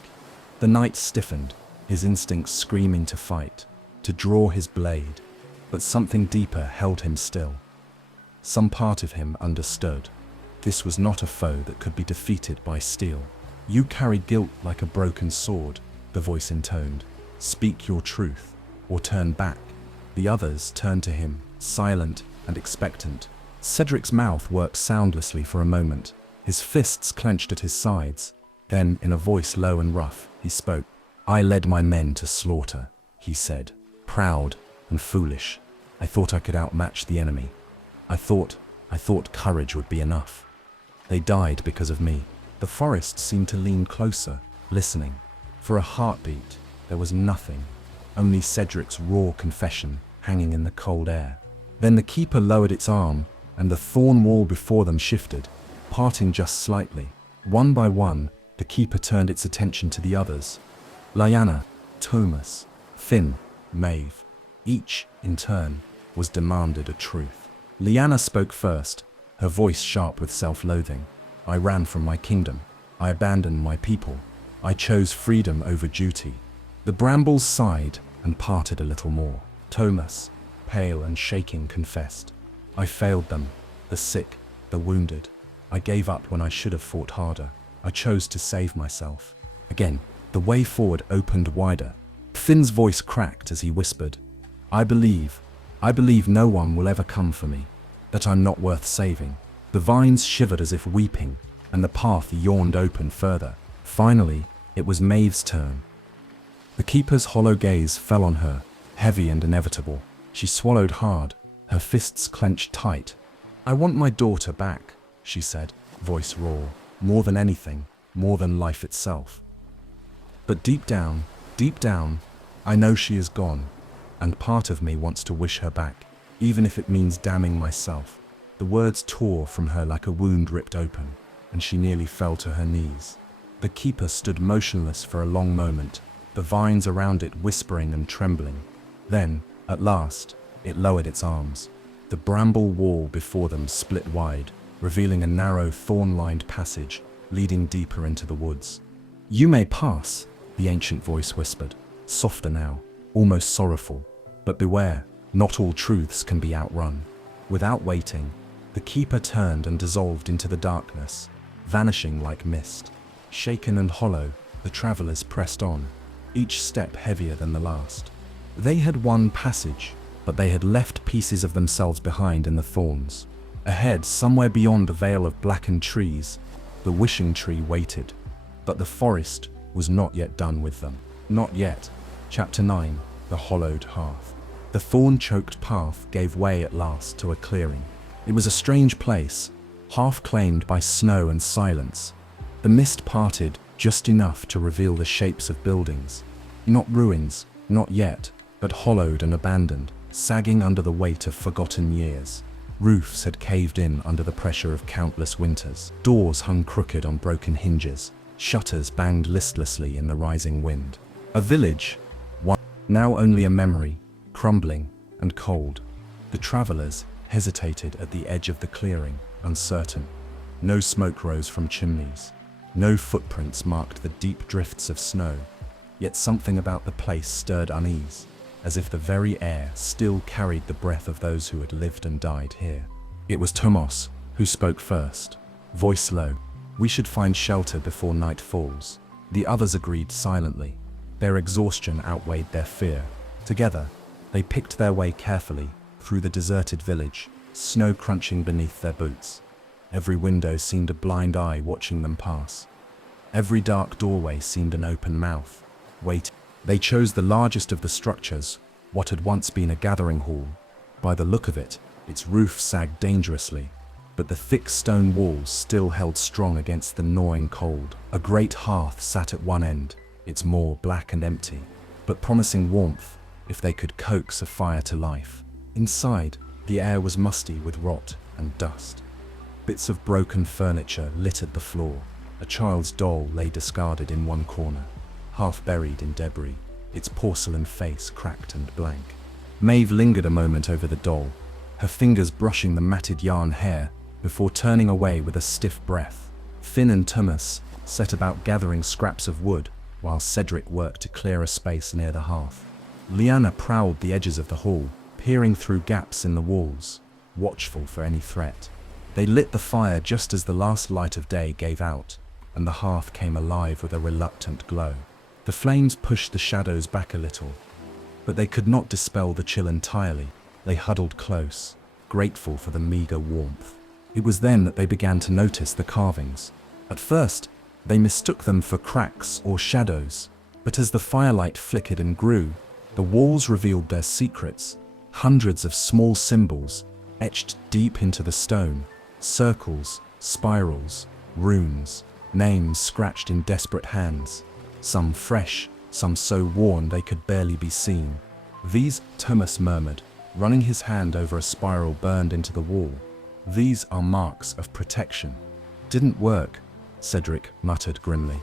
The knight stiffened, his instincts screaming to fight, to draw his blade. But something deeper held him still. Some part of him understood. This was not a foe that could be defeated by steel. "You carry guilt like a broken sword," the voice intoned. "Speak your truth, or turn back." The others turned to him, silent and expectant. Cedric's mouth worked soundlessly for a moment, his fists clenched at his sides. Then, in a voice low and rough, he spoke. "I led my men to slaughter," he said, "proud and foolish. I thought I could outmatch the enemy. I thought courage would be enough. They died because of me." The forest seemed to lean closer, listening. For a heartbeat, there was nothing, only Cedric's raw confession hanging in the cold air. Then the keeper lowered its arm, and the thorn wall before them shifted, parting just slightly. One by one, the keeper turned its attention to the others. Lyanna, Thomas, Finn, Maeve. Each, in turn, was demanded a truth. Lyanna spoke first, her voice sharp with self-loathing. "I ran from my kingdom. I abandoned my people. I chose freedom over duty." The brambles sighed and parted a little more. Thomas, pale and shaking, confessed. "I failed them, the sick, the wounded. I gave up when I should have fought harder. I chose to save myself." Again, the way forward opened wider. Finn's voice cracked as he whispered, I believe no one will ever come for me, that I'm not worth saving." The vines shivered as if weeping, and the path yawned open further. Finally, it was Maeve's turn. The keeper's hollow gaze fell on her, heavy and inevitable. She swallowed hard, her fists clenched tight. "I want my daughter back," she said, voice raw. "More than anything, more than life itself. But deep down, I know she is gone, and part of me wants to wish her back, even if it means damning myself." The words tore from her like a wound ripped open. and she nearly fell to her knees. The keeper stood motionless for a long moment, the vines around it whispering and trembling. Then, at last, it lowered its arms. The bramble wall before them split wide, revealing a narrow thorn-lined passage leading deeper into the woods. "You may pass," the ancient voice whispered, softer now, almost sorrowful. "But beware, not all truths can be outrun." Without waiting, the keeper turned and dissolved into the darkness, vanishing like mist. Shaken and hollow, the travelers pressed on, each step heavier than the last. They had won passage, but they had left pieces of themselves behind in the thorns. Ahead, somewhere beyond the veil of blackened trees, the wishing tree waited. But the forest was not yet done with them. Not yet. Chapter 9. The Hollowed Hearth. The thorn-choked path gave way at last to a clearing. It was a strange place, half claimed by snow and silence. The mist parted just enough to reveal the shapes of buildings. Not ruins, not yet, but hollowed and abandoned, sagging under the weight of forgotten years. Roofs had caved in under the pressure of countless winters. Doors hung crooked on broken hinges. Shutters banged listlessly in the rising wind. A village, one, now only a memory, crumbling and cold. The travelers hesitated at the edge of the clearing, uncertain. No smoke rose from chimneys. No footprints marked the deep drifts of snow. Yet something about the place stirred unease, as if the very air still carried the breath of those who had lived and died here. It was Tomos who spoke first, voice low. "We should find shelter before night falls." The others agreed silently. Their exhaustion outweighed their fear. Together, they picked their way carefully through the deserted village, snow crunching beneath their boots. Every window seemed a blind eye watching them pass. Every dark doorway seemed an open mouth, waiting. They chose the largest of the structures, what had once been a gathering hall. By the look of it, its roof sagged dangerously, but the thick stone walls still held strong against the gnawing cold. A great hearth sat at one end, its maw black and empty, but promising warmth if they could coax a fire to life. Inside, the air was musty with rot and dust. Bits of broken furniture littered the floor. A child's doll lay discarded in one corner, half buried in debris, its porcelain face cracked and blank. Maeve lingered a moment over the doll, her fingers brushing the matted yarn hair before turning away with a stiff breath. Finn and Thomas set about gathering scraps of wood while Cedric worked to clear a space near the hearth. Liana prowled the edges of the hall, peering through gaps in the walls, watchful for any threat. They lit the fire just as the last light of day gave out, and the hearth came alive with a reluctant glow. The flames pushed the shadows back a little, but they could not dispel the chill entirely. They huddled close, grateful for the meager warmth. It was then that they began to notice the carvings. At first, they mistook them for cracks or shadows, but as the firelight flickered and grew, the walls revealed their secrets. Hundreds of small symbols etched deep into the stone, circles, spirals, runes, names scratched in desperate hands, some fresh, some so worn they could barely be seen. "These," Thomas murmured, running his hand over a spiral burned into the wall. "These are marks of protection." "Didn't work," Cedric muttered grimly.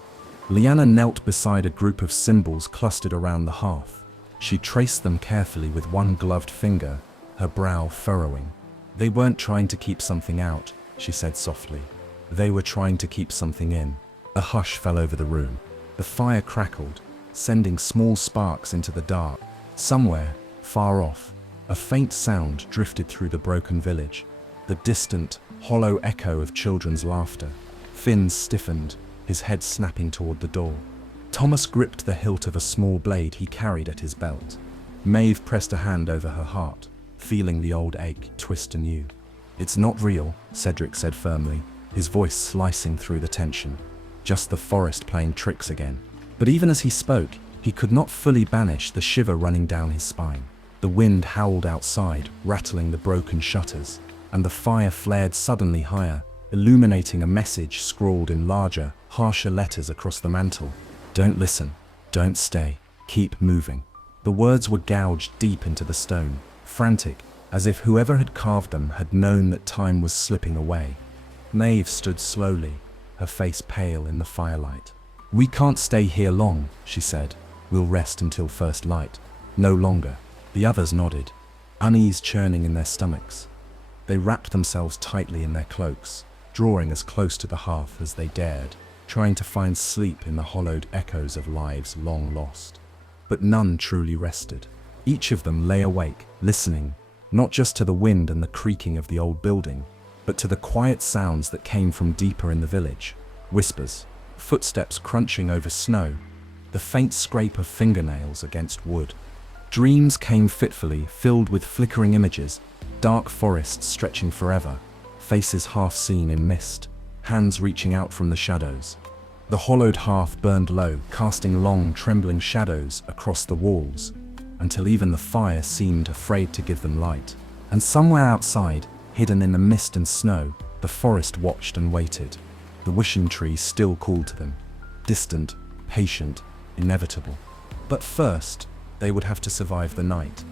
Liana knelt beside a group of symbols clustered around the hearth. She traced them carefully with one gloved finger, her brow furrowing. "They weren't trying to keep something out," she said softly. "They were trying to keep something in." A hush fell over the room. The fire crackled, sending small sparks into the dark. Somewhere, far off, a faint sound drifted through the broken village, the distant, hollow echo of children's laughter. Finn stiffened, his head snapping toward the door. Thomas gripped the hilt of a small blade he carried at his belt. Maeve pressed a hand over her heart, feeling the old ache twist anew. "It's not real," Cedric said firmly, his voice slicing through the tension. "Just the forest playing tricks again." But even as he spoke, he could not fully banish the shiver running down his spine. The wind howled outside, rattling the broken shutters, and the fire flared suddenly higher, illuminating a message scrawled in larger, harsher letters across the mantle. "Don't listen. Don't stay. Keep moving." The words were gouged deep into the stone, frantic, as if whoever had carved them had known that time was slipping away. Maeve stood slowly, her face pale in the firelight. "We can't stay here long," she said. "We'll rest until first light." "No longer." The others nodded, unease churning in their stomachs. They wrapped themselves tightly in their cloaks, drawing as close to the hearth as they dared, trying to find sleep in the hollowed echoes of lives long lost. But none truly rested. Each of them lay awake, listening, not just to the wind and the creaking of the old building, but to the quiet sounds that came from deeper in the village. Whispers, footsteps crunching over snow, the faint scrape of fingernails against wood. Dreams came fitfully, filled with flickering images, dark forests stretching forever, faces half seen in mist, hands reaching out from the shadows. The hollowed hearth burned low, casting long, trembling shadows across the walls, until even the fire seemed afraid to give them light. And somewhere outside, hidden in the mist and snow, the forest watched and waited. The wishing tree still called to them, distant, patient, inevitable. But first, they would have to survive the night.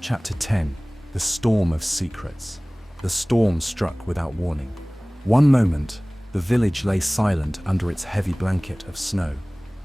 Chapter 10. The Storm of Secrets. The storm struck without warning. One moment, the village lay silent under its heavy blanket of snow.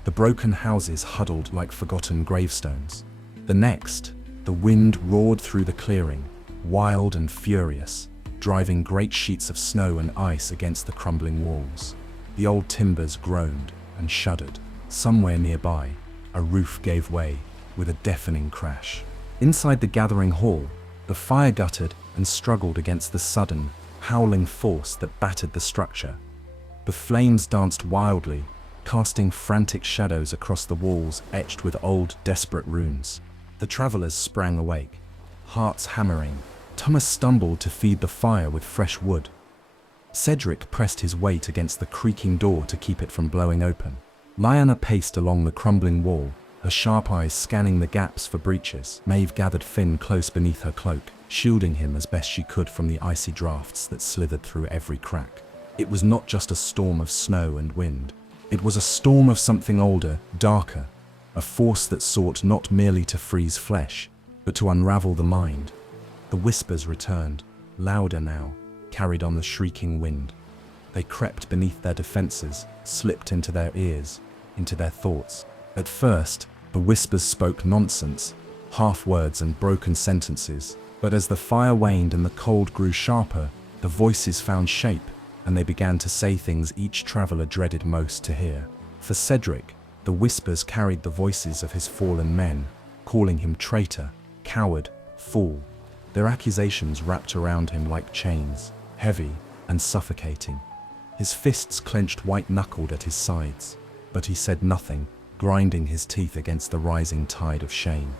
The broken houses huddled like forgotten gravestones. The next, the wind roared through the clearing, wild and furious, driving great sheets of snow and ice against the crumbling walls. The old timbers groaned and shuddered. Somewhere nearby, a roof gave way with a deafening crash. Inside the gathering hall, the fire guttered and struggled against the sudden, howling force that battered the structure. The flames danced wildly, casting frantic shadows across the walls etched with old, desperate runes. The travelers sprang awake, hearts hammering. Thomas stumbled to feed the fire with fresh wood. Cedric pressed his weight against the creaking door to keep it from blowing open. Lyanna paced along the crumbling wall, her sharp eyes scanning the gaps for breaches. Maeve gathered Finn close beneath her cloak, shielding him as best she could from the icy drafts that slithered through every crack. It was not just a storm of snow and wind. It was a storm of something older, darker, a force that sought not merely to freeze flesh, but to unravel the mind. The whispers returned, louder now, carried on the shrieking wind. They crept beneath their defenses, slipped into their ears, into their thoughts. At first, the whispers spoke nonsense, half words and broken sentences, but as the fire waned and the cold grew sharper, the voices found shape, and they began to say things each traveler dreaded most to hear. For Cedric, the whispers carried the voices of his fallen men, calling him traitor, coward, fool. Their accusations wrapped around him like chains, heavy and suffocating. His fists clenched white-knuckled at his sides, but he said nothing, grinding his teeth against the rising tide of shame.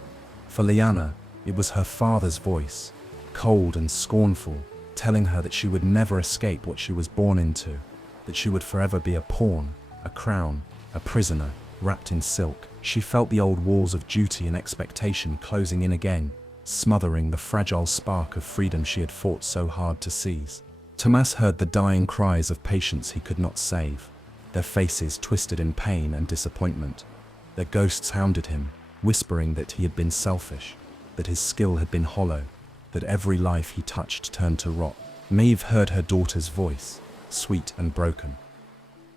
For Lyanna, it was her father's voice, cold and scornful, telling her that she would never escape what she was born into, that she would forever be a pawn, a crown, a prisoner, wrapped in silk. She felt the old walls of duty and expectation closing in again, smothering the fragile spark of freedom she had fought so hard to seize. Thomas heard the dying cries of patients he could not save, their faces twisted in pain and disappointment. Their ghosts hounded him, whispering that he had been selfish, that his skill had been hollow, that every life he touched turned to rot. Maeve heard her daughter's voice, sweet and broken.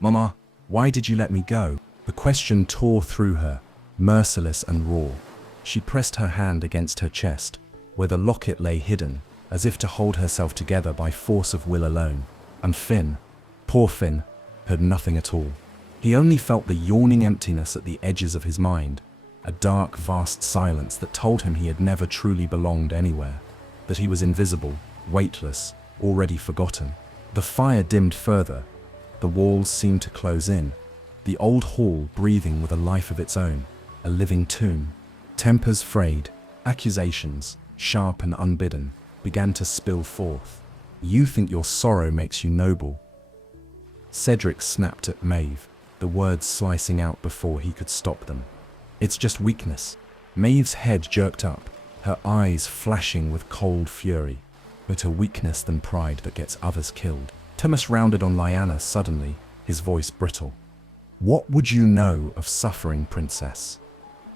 "Mama, why did you let me go?" The question tore through her, merciless and raw. She pressed her hand against her chest, where the locket lay hidden, as if to hold herself together by force of will alone. And Finn, poor Finn, heard nothing at all. He only felt the yawning emptiness at the edges of his mind, a dark, vast silence that told him he had never truly belonged anywhere, that he was invisible, weightless, already forgotten. The fire dimmed further. The walls seemed to close in, the old hall breathing with a life of its own, a living tomb. Tempers frayed, accusations, sharp and unbidden, began to spill forth. "You think your sorrow makes you noble." Cedric snapped at Maeve, the words slicing out before he could stop them. "It's just weakness." Maeve's head jerked up, her eyes flashing with cold fury. "Better weakness than pride that gets others killed." Thomas rounded on Lyanna suddenly, his voice brittle. "What would you know of suffering, princess?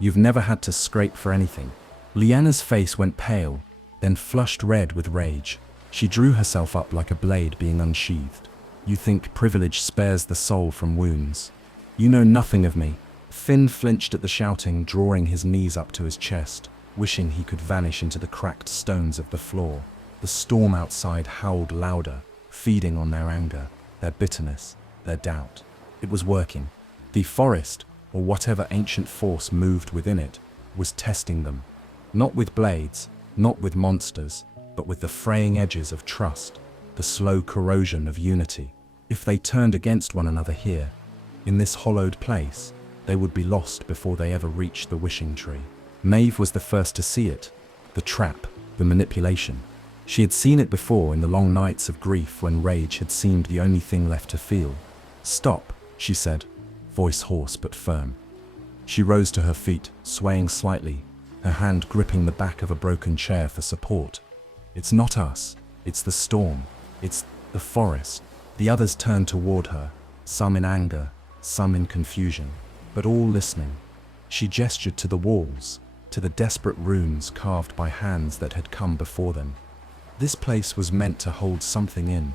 You've never had to scrape for anything." Lyanna's face went pale, then flushed red with rage. She drew herself up like a blade being unsheathed. You think privilege spares the soul from wounds. You know nothing of me. Finn flinched at the shouting, drawing his knees up to his chest, wishing he could vanish into the cracked stones of the floor. The storm outside howled louder, feeding on their anger, their bitterness, their doubt. It was working. The forest, or whatever ancient force moved within it, was testing them. Not with blades, not with monsters, but with the fraying edges of trust, the slow corrosion of unity. If they turned against one another here, in this hollowed place, they would be lost before they ever reached the wishing tree. Maeve was the first to see it, the trap, the manipulation. She had seen it before in the long nights of grief when rage had seemed the only thing left to feel. "Stop," she said, voice hoarse but firm. She rose to her feet, swaying slightly, her hand gripping the back of a broken chair for support. "It's not us. It's the storm. It's the forest." The others turned toward her, some in anger, some in confusion, but all listening. She gestured to the walls, to the desperate runes carved by hands that had come before them. This place was meant to hold something in,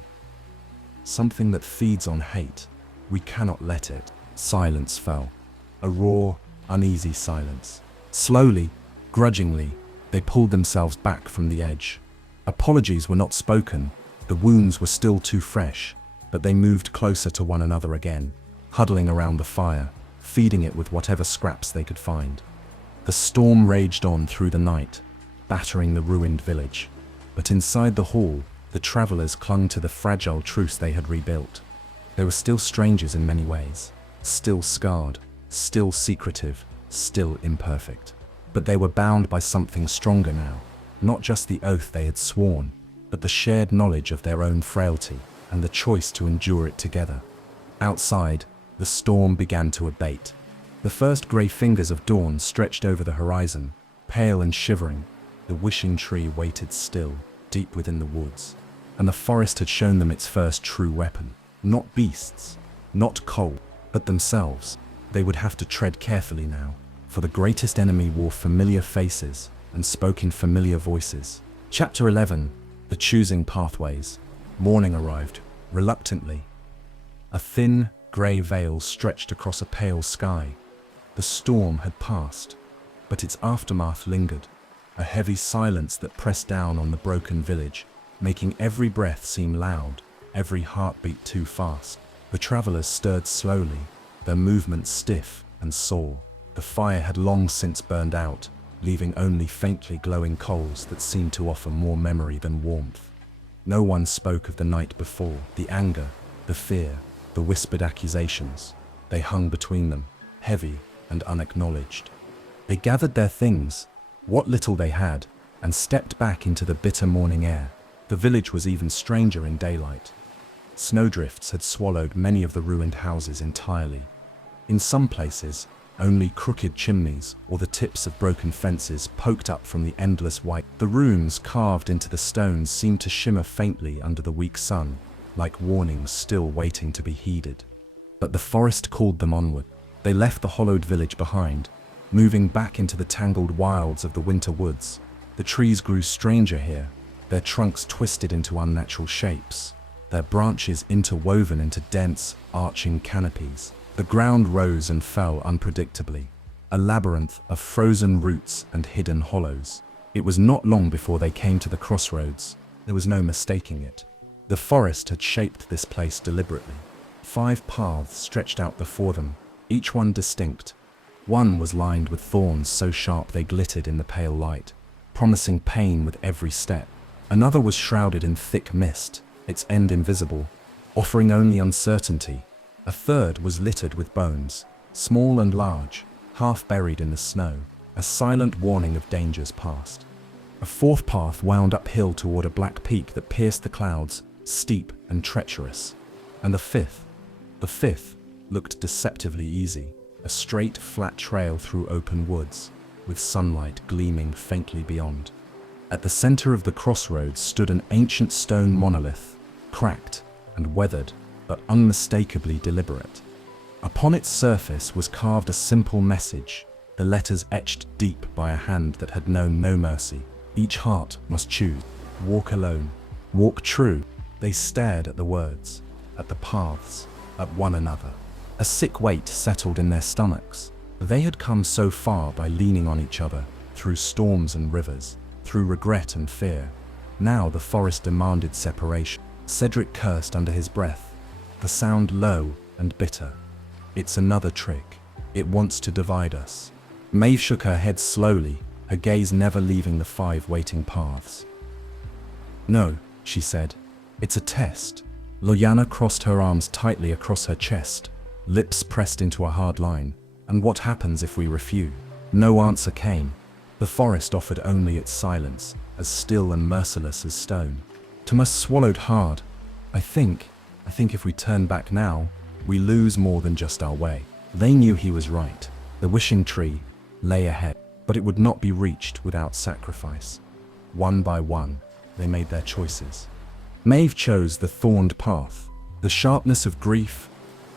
something that feeds on hate. We cannot let it. Silence fell. A raw, uneasy silence. Slowly, grudgingly, they pulled themselves back from the edge. Apologies were not spoken, the wounds were still too fresh, but they moved closer to one another again, huddling around the fire, feeding it with whatever scraps they could find. The storm raged on through the night, battering the ruined village. But inside the hall, the travelers clung to the fragile truce they had rebuilt. They were still strangers in many ways, still scarred, still secretive, still imperfect. But they were bound by something stronger now, not just the oath they had sworn, but the shared knowledge of their own frailty and the choice to endure it together. Outside, the storm began to abate. The first grey fingers of dawn stretched over the horizon, pale and shivering. The wishing tree waited still, deep within the woods, and the forest had shown them its first true weapon. Not beasts, not coal, but themselves. They would have to tread carefully now, for the greatest enemy wore familiar faces and spoke in familiar voices. Chapter 11. The Choosing Pathways. Morning arrived, reluctantly. A thin, grey veil stretched across a pale sky. The storm had passed, but its aftermath lingered. A heavy silence that pressed down on the broken village, making every breath seem loud, every heartbeat too fast. The travelers stirred slowly, their movements stiff and sore. The fire had long since burned out, leaving only faintly glowing coals that seemed to offer more memory than warmth. No one spoke of the night before, the anger, the fear, the whispered accusations. They hung between them, heavy and unacknowledged. They gathered their things, what little they had, and stepped back into the bitter morning air. The village was even stranger in daylight. Snowdrifts had swallowed many of the ruined houses entirely. In some places, only crooked chimneys or the tips of broken fences poked up from the endless white. The runes carved into the stones seemed to shimmer faintly under the weak sun, like warnings still waiting to be heeded. But the forest called them onward. They left the hollowed village behind, moving back into the tangled wilds of the winter woods. The trees grew stranger here, their trunks twisted into unnatural shapes, their branches interwoven into dense, arching canopies. The ground rose and fell unpredictably, a labyrinth of frozen roots and hidden hollows. It was not long before they came to the crossroads. There was no mistaking it. The forest had shaped this place deliberately. 5 paths stretched out before them, each one distinct. One was lined with thorns so sharp they glittered in the pale light, promising pain with every step. Another was shrouded in thick mist, its end invisible, offering only uncertainty. A third was littered with bones, small and large, half buried in the snow, a silent warning of dangers past. A 4th path wound uphill toward a black peak that pierced the clouds, steep and treacherous. And the fifth, looked deceptively easy, a straight, flat trail through open woods, with sunlight gleaming faintly beyond. At the center of the crossroads stood an ancient stone monolith, cracked and weathered, but unmistakably deliberate. Upon its surface was carved a simple message, the letters etched deep by a hand that had known no mercy. Each heart must choose. Walk alone. Walk true. They stared at the words, at the paths, at one another. A sick weight settled in their stomachs. They had come so far by leaning on each other, through storms and rivers, through regret and fear. Now the forest demanded separation. Cedric cursed under his breath, the sound low and bitter. It's another trick. It wants to divide us. Maeve shook her head slowly, her gaze never leaving the 5 waiting paths. No, she said. It's a test. Lyanna crossed her arms tightly across her chest, lips pressed into a hard line. And what happens if we refuse? No answer came. The forest offered only its silence, as still and merciless as stone. Thomas swallowed hard. I think if we turn back now, we lose more than just our way. They knew he was right. The wishing tree lay ahead, but it would not be reached without sacrifice. One by one, they made their choices. Maeve chose the thorned path. The sharpness of grief,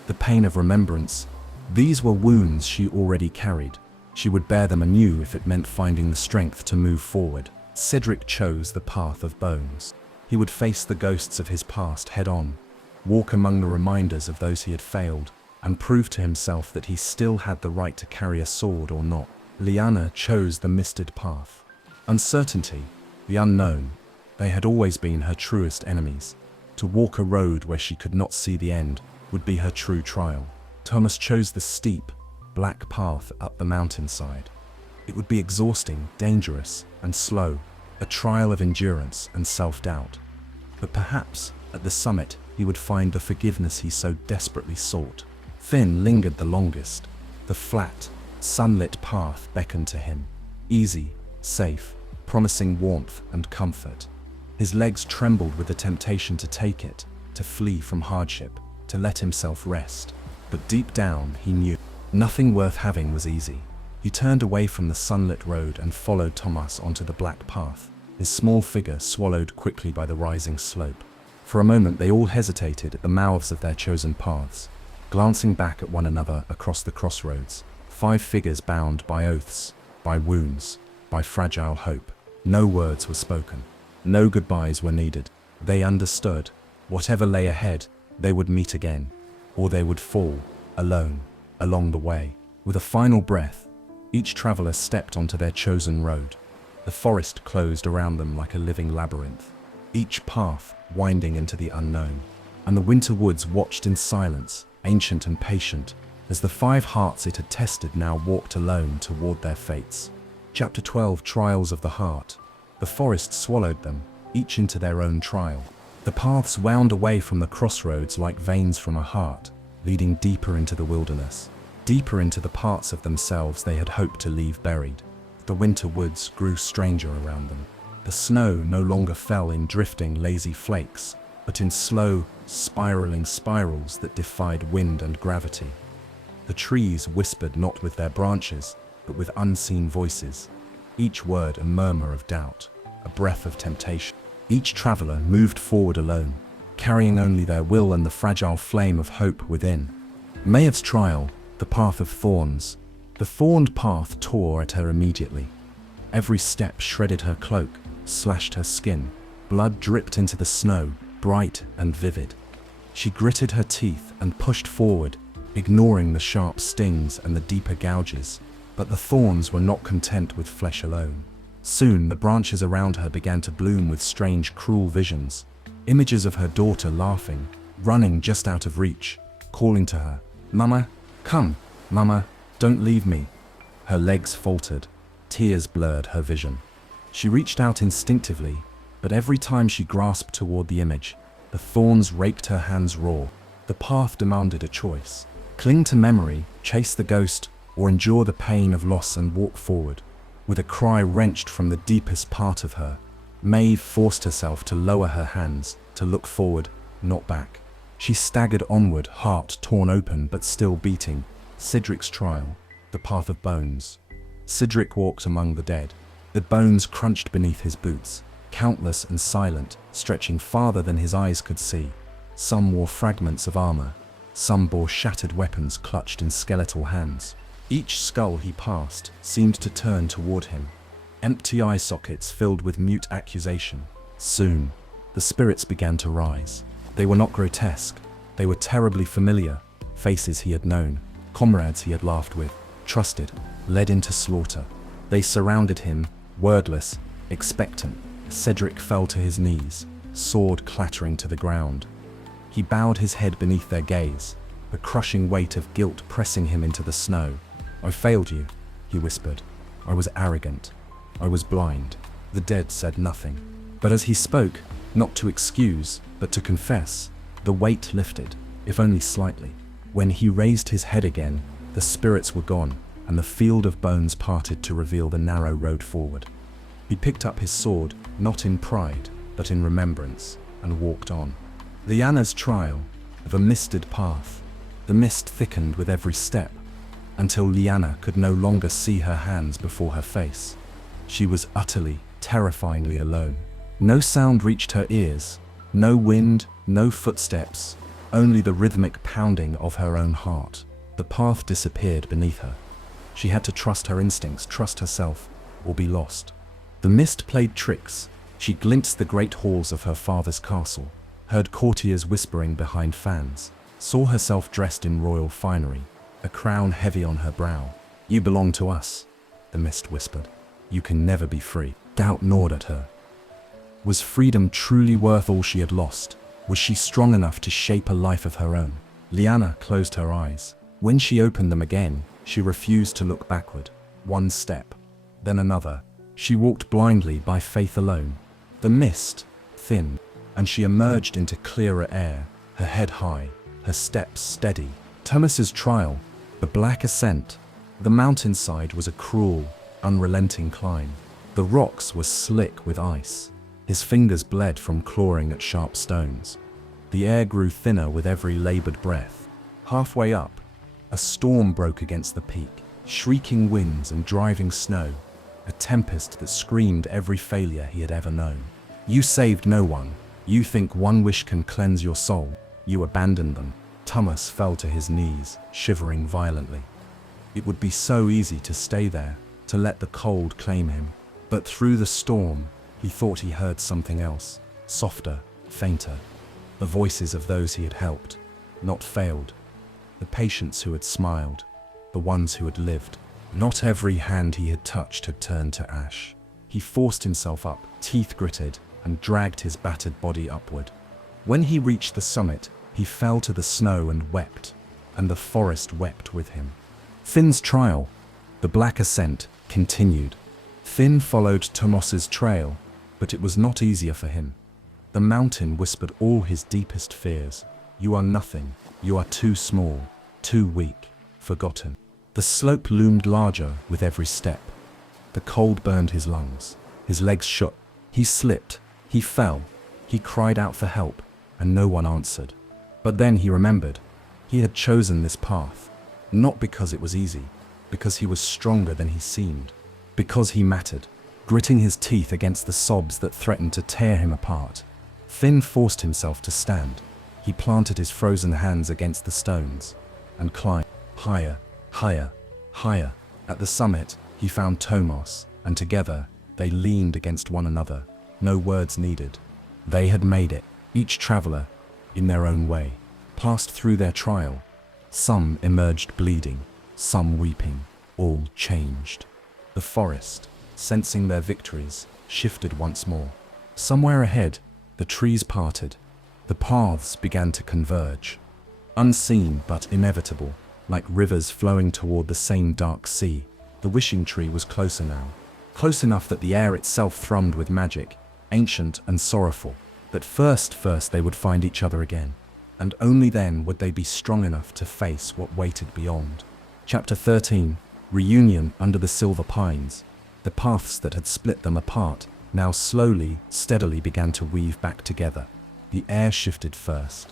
the pain of remembrance, these were wounds she already carried. She would bear them anew if it meant finding the strength to move forward. Cedric chose the path of bones. He would face the ghosts of his past head-on, walk among the reminders of those he had failed, and prove to himself that he still had the right to carry a sword or not. Lyanna chose the misted path. Uncertainty, the unknown, they had always been her truest enemies. To walk a road where she could not see the end would be her true trial. Thomas chose the steep, black path up the mountainside. It would be exhausting, dangerous, and slow, a trial of endurance and self-doubt. But perhaps, at the summit, he would find the forgiveness he so desperately sought. Finn lingered the longest. The flat, sunlit path beckoned to him. Easy, safe, promising warmth and comfort. His legs trembled with the temptation to take it, to flee from hardship, to let himself rest. But deep down, he knew nothing worth having was easy. He turned away from the sunlit road and followed Thomas onto the black path, his small figure swallowed quickly by the rising slope. For a moment they all hesitated at the mouths of their chosen paths, glancing back at one another across the crossroads. 5 figures bound by oaths, by wounds, by fragile hope. No words were spoken. No goodbyes were needed. They understood. Whatever lay ahead, they would meet again, or they would fall, alone, along the way. With a final breath, each traveler stepped onto their chosen road. The forest closed around them like a living labyrinth, each path winding into the unknown. And the winter woods watched in silence, ancient and patient, as the 5 hearts it had tested now walked alone toward their fates. Chapter 12, Trials of the Heart. The forest swallowed them, each into their own trial. The paths wound away from the crossroads like veins from a heart, leading deeper into the wilderness, deeper into the parts of themselves they had hoped to leave buried. The winter woods grew stranger around them. The snow no longer fell in drifting, lazy flakes, but in slow, spiraling spirals that defied wind and gravity. The trees whispered not with their branches, but with unseen voices, each word a murmur of doubt, a breath of temptation. Each traveler moved forward alone, carrying only their will and the fragile flame of hope within. Maeve's trial, the path of thorns. The thorned path tore at her immediately. Every step shredded her cloak, slashed her skin. Blood dripped into the snow, bright and vivid. She gritted her teeth and pushed forward, ignoring the sharp stings and the deeper gouges. But the thorns were not content with flesh alone. Soon the branches around her began to bloom with strange, cruel visions. Images of her daughter laughing, running just out of reach, calling to her, "Mama, come, Mama, don't leave me." Her legs faltered, tears blurred her vision. She reached out instinctively, but every time she grasped toward the image, the thorns raked her hands raw. The path demanded a choice. Cling to memory, chase the ghost, or endure the pain of loss and walk forward. With a cry wrenched from the deepest part of her, Maeve forced herself to lower her hands, to look forward, not back. She staggered onward, heart torn open but still beating. Cedric's trial, the path of bones. Cedric walked among the dead. The bones crunched beneath his boots, countless and silent, stretching farther than his eyes could see. Some wore fragments of armor. Some bore shattered weapons clutched in skeletal hands. Each skull he passed seemed to turn toward him, empty eye sockets filled with mute accusation. Soon, the spirits began to rise. They were not grotesque. They were terribly familiar, faces he had known, comrades he had laughed with, trusted, led into slaughter. They surrounded him, wordless, expectant. Cedric fell to his knees, sword clattering to the ground. He bowed his head beneath their gaze, the crushing weight of guilt pressing him into the snow. "I failed you," he whispered. "I was arrogant. I was blind." The dead said nothing. But as he spoke, not to excuse, but to confess, the weight lifted, if only slightly. When he raised his head again, the spirits were gone, and the field of bones parted to reveal the narrow road forward. He picked up his sword, not in pride, but in remembrance, and walked on. Lyanna's trial, of a misted path. The mist thickened with every step, until Lyanna could no longer see her hands before her face. She was utterly, terrifyingly alone. No sound reached her ears, no wind, no footsteps, only the rhythmic pounding of her own heart. The path disappeared beneath her. She had to trust her instincts, trust herself, or be lost. The mist played tricks. She glimpsed the great halls of her father's castle, heard courtiers whispering behind fans, saw herself dressed in royal finery, a crown heavy on her brow. "You belong to us," the mist whispered. "You can never be free." Doubt gnawed at her. Was freedom truly worth all she had lost? Was she strong enough to shape a life of her own? Lyanna closed her eyes. When she opened them again, she refused to look backward. One step, then another. She walked blindly by faith alone. The mist thinned, and she emerged into clearer air, her head high, her steps steady. Thomas's trial, the black ascent. The mountainside was a cruel, unrelenting climb. The rocks were slick with ice. His fingers bled from clawing at sharp stones. The air grew thinner with every labored breath. Halfway up, a storm broke against the peak, shrieking winds and driving snow, a tempest that screamed every failure he had ever known. You saved no one. You think one wish can cleanse your soul. You abandoned them. Thomas fell to his knees, shivering violently. It would be so easy to stay there, to let the cold claim him. But through the storm, he thought he heard something else, softer, fainter. The voices of those he had helped, not failed. The patients who had smiled, the ones who had lived. Not every hand he had touched had turned to ash. He forced himself up, teeth gritted, and dragged his battered body upward. When he reached the summit, he fell to the snow and wept, and the forest wept with him. Finn's trial, the black ascent, continued. Finn followed Tomos's trail, but it was not easier for him. The mountain whispered all his deepest fears. You are nothing. You are too small, too weak, forgotten. The slope loomed larger with every step. The cold burned his lungs. His legs shook. He slipped. He fell. He cried out for help, and no one answered. But then he remembered. He had chosen this path, not because it was easy, because he was stronger than he seemed, because he mattered, gritting his teeth against the sobs that threatened to tear him apart. Finn forced himself to stand. He planted his frozen hands against the stones and climbed higher, higher, higher. At the summit, he found Tomos, and together they leaned against one another. No words needed. They had made it, each traveler, in their own way, passed through their trial. Some emerged bleeding, some weeping, all changed. The forest, sensing their victories, shifted once more. Somewhere ahead, the trees parted. The paths began to converge. Unseen but inevitable, like rivers flowing toward the same dark sea. The wishing tree was closer now. Close enough that the air itself thrummed with magic, ancient and sorrowful. That first they would find each other again. And only then would they be strong enough to face what waited beyond. Chapter 13. Reunion under the silver pines. The paths that had split them apart now slowly, steadily began to weave back together. The air shifted first.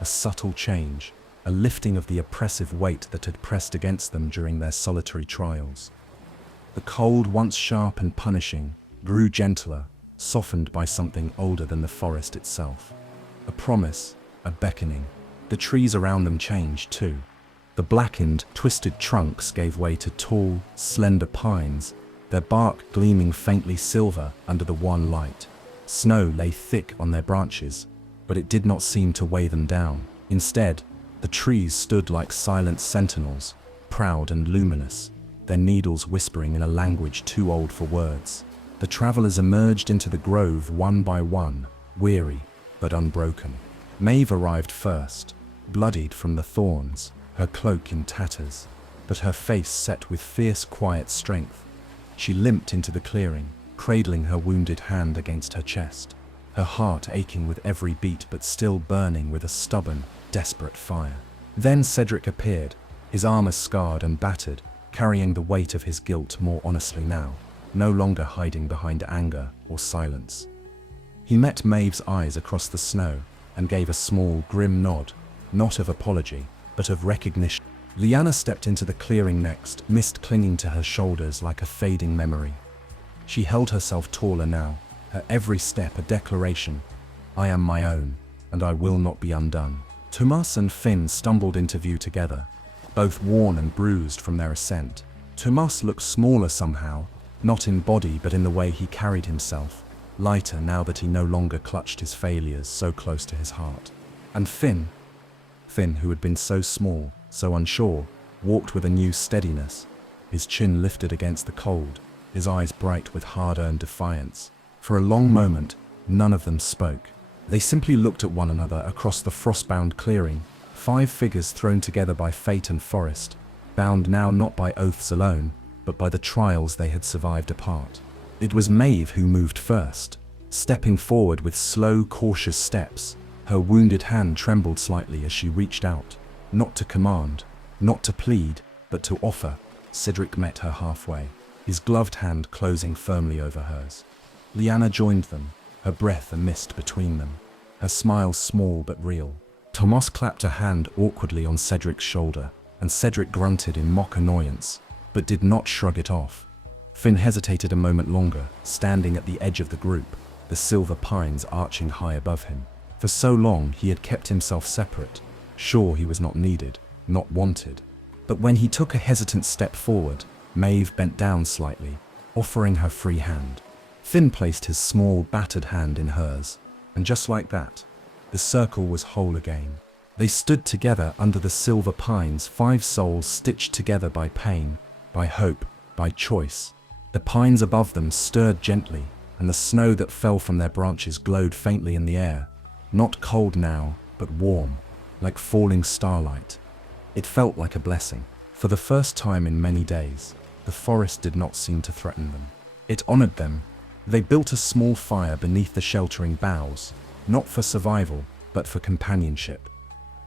A subtle change, a lifting of the oppressive weight that had pressed against them during their solitary trials. The cold, once sharp and punishing, grew gentler, softened by something older than the forest itself. A promise, a beckoning. The trees around them changed too. The blackened, twisted trunks gave way to tall, slender pines, their bark gleaming faintly silver under the wan light. Snow lay thick on their branches, but it did not seem to weigh them down. Instead, the trees stood like silent sentinels, proud and luminous, their needles whispering in a language too old for words. The travelers emerged into the grove one by one, weary but unbroken. Maeve arrived first, bloodied from the thorns, her cloak in tatters, but her face set with fierce, quiet strength. She limped into the clearing, cradling her wounded hand against her chest, her heart aching with every beat but still burning with a stubborn, desperate fire. Then Cedric appeared, his armor scarred and battered, carrying the weight of his guilt more honestly now, no longer hiding behind anger or silence. He met Maeve's eyes across the snow and gave a small, grim nod, not of apology, but of recognition. Lyanna stepped into the clearing next, mist clinging to her shoulders like a fading memory. She held herself taller now, her every step a declaration. I am my own, and I will not be undone. Tomas and Finn stumbled into view together, both worn and bruised from their ascent. Tomas looked smaller somehow, not in body but in the way he carried himself, lighter now that he no longer clutched his failures so close to his heart. And Finn, who had been so small, so unsure, walked with a new steadiness, his chin lifted against the cold, his eyes bright with hard-earned defiance. For a long moment, none of them spoke. They simply looked at one another across the frost-bound clearing, 5 figures thrown together by fate and forest, bound now not by oaths alone, but by the trials they had survived apart. It was Maeve who moved first, stepping forward with slow, cautious steps. Her wounded hand trembled slightly as she reached out, not to command, not to plead, but to offer. Cedric met her halfway, his gloved hand closing firmly over hers. Lyanna joined them, her breath a mist between them, her smile small but real. Tomas clapped a hand awkwardly on Cedric's shoulder, and Cedric grunted in mock annoyance, but did not shrug it off. Finn hesitated a moment longer, standing at the edge of the group, the silver pines arching high above him. For so long he had kept himself separate, sure he was not needed, not wanted. But when he took a hesitant step forward, Maeve bent down slightly, offering her free hand. Finn placed his small, battered hand in hers, and just like that, the circle was whole again. They stood together under the silver pines, 5 souls stitched together by pain, by hope, by choice. The pines above them stirred gently, and the snow that fell from their branches glowed faintly in the air, not cold now, but warm, like falling starlight. It felt like a blessing. For the first time in many days, the forest did not seem to threaten them. It honored them. They built a small fire beneath the sheltering boughs, not for survival, but for companionship.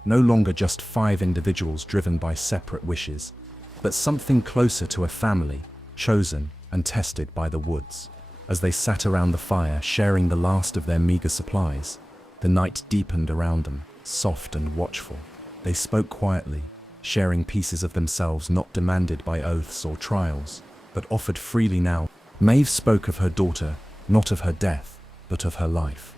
No longer just 5 individuals driven by separate wishes, but something closer to a family, chosen and tested by the woods. As they sat around the fire, sharing the last of their meager supplies, the night deepened around them, soft and watchful. They spoke quietly, sharing pieces of themselves not demanded by oaths or trials, but offered freely now. Maeve spoke of her daughter, not of her death, but of her life.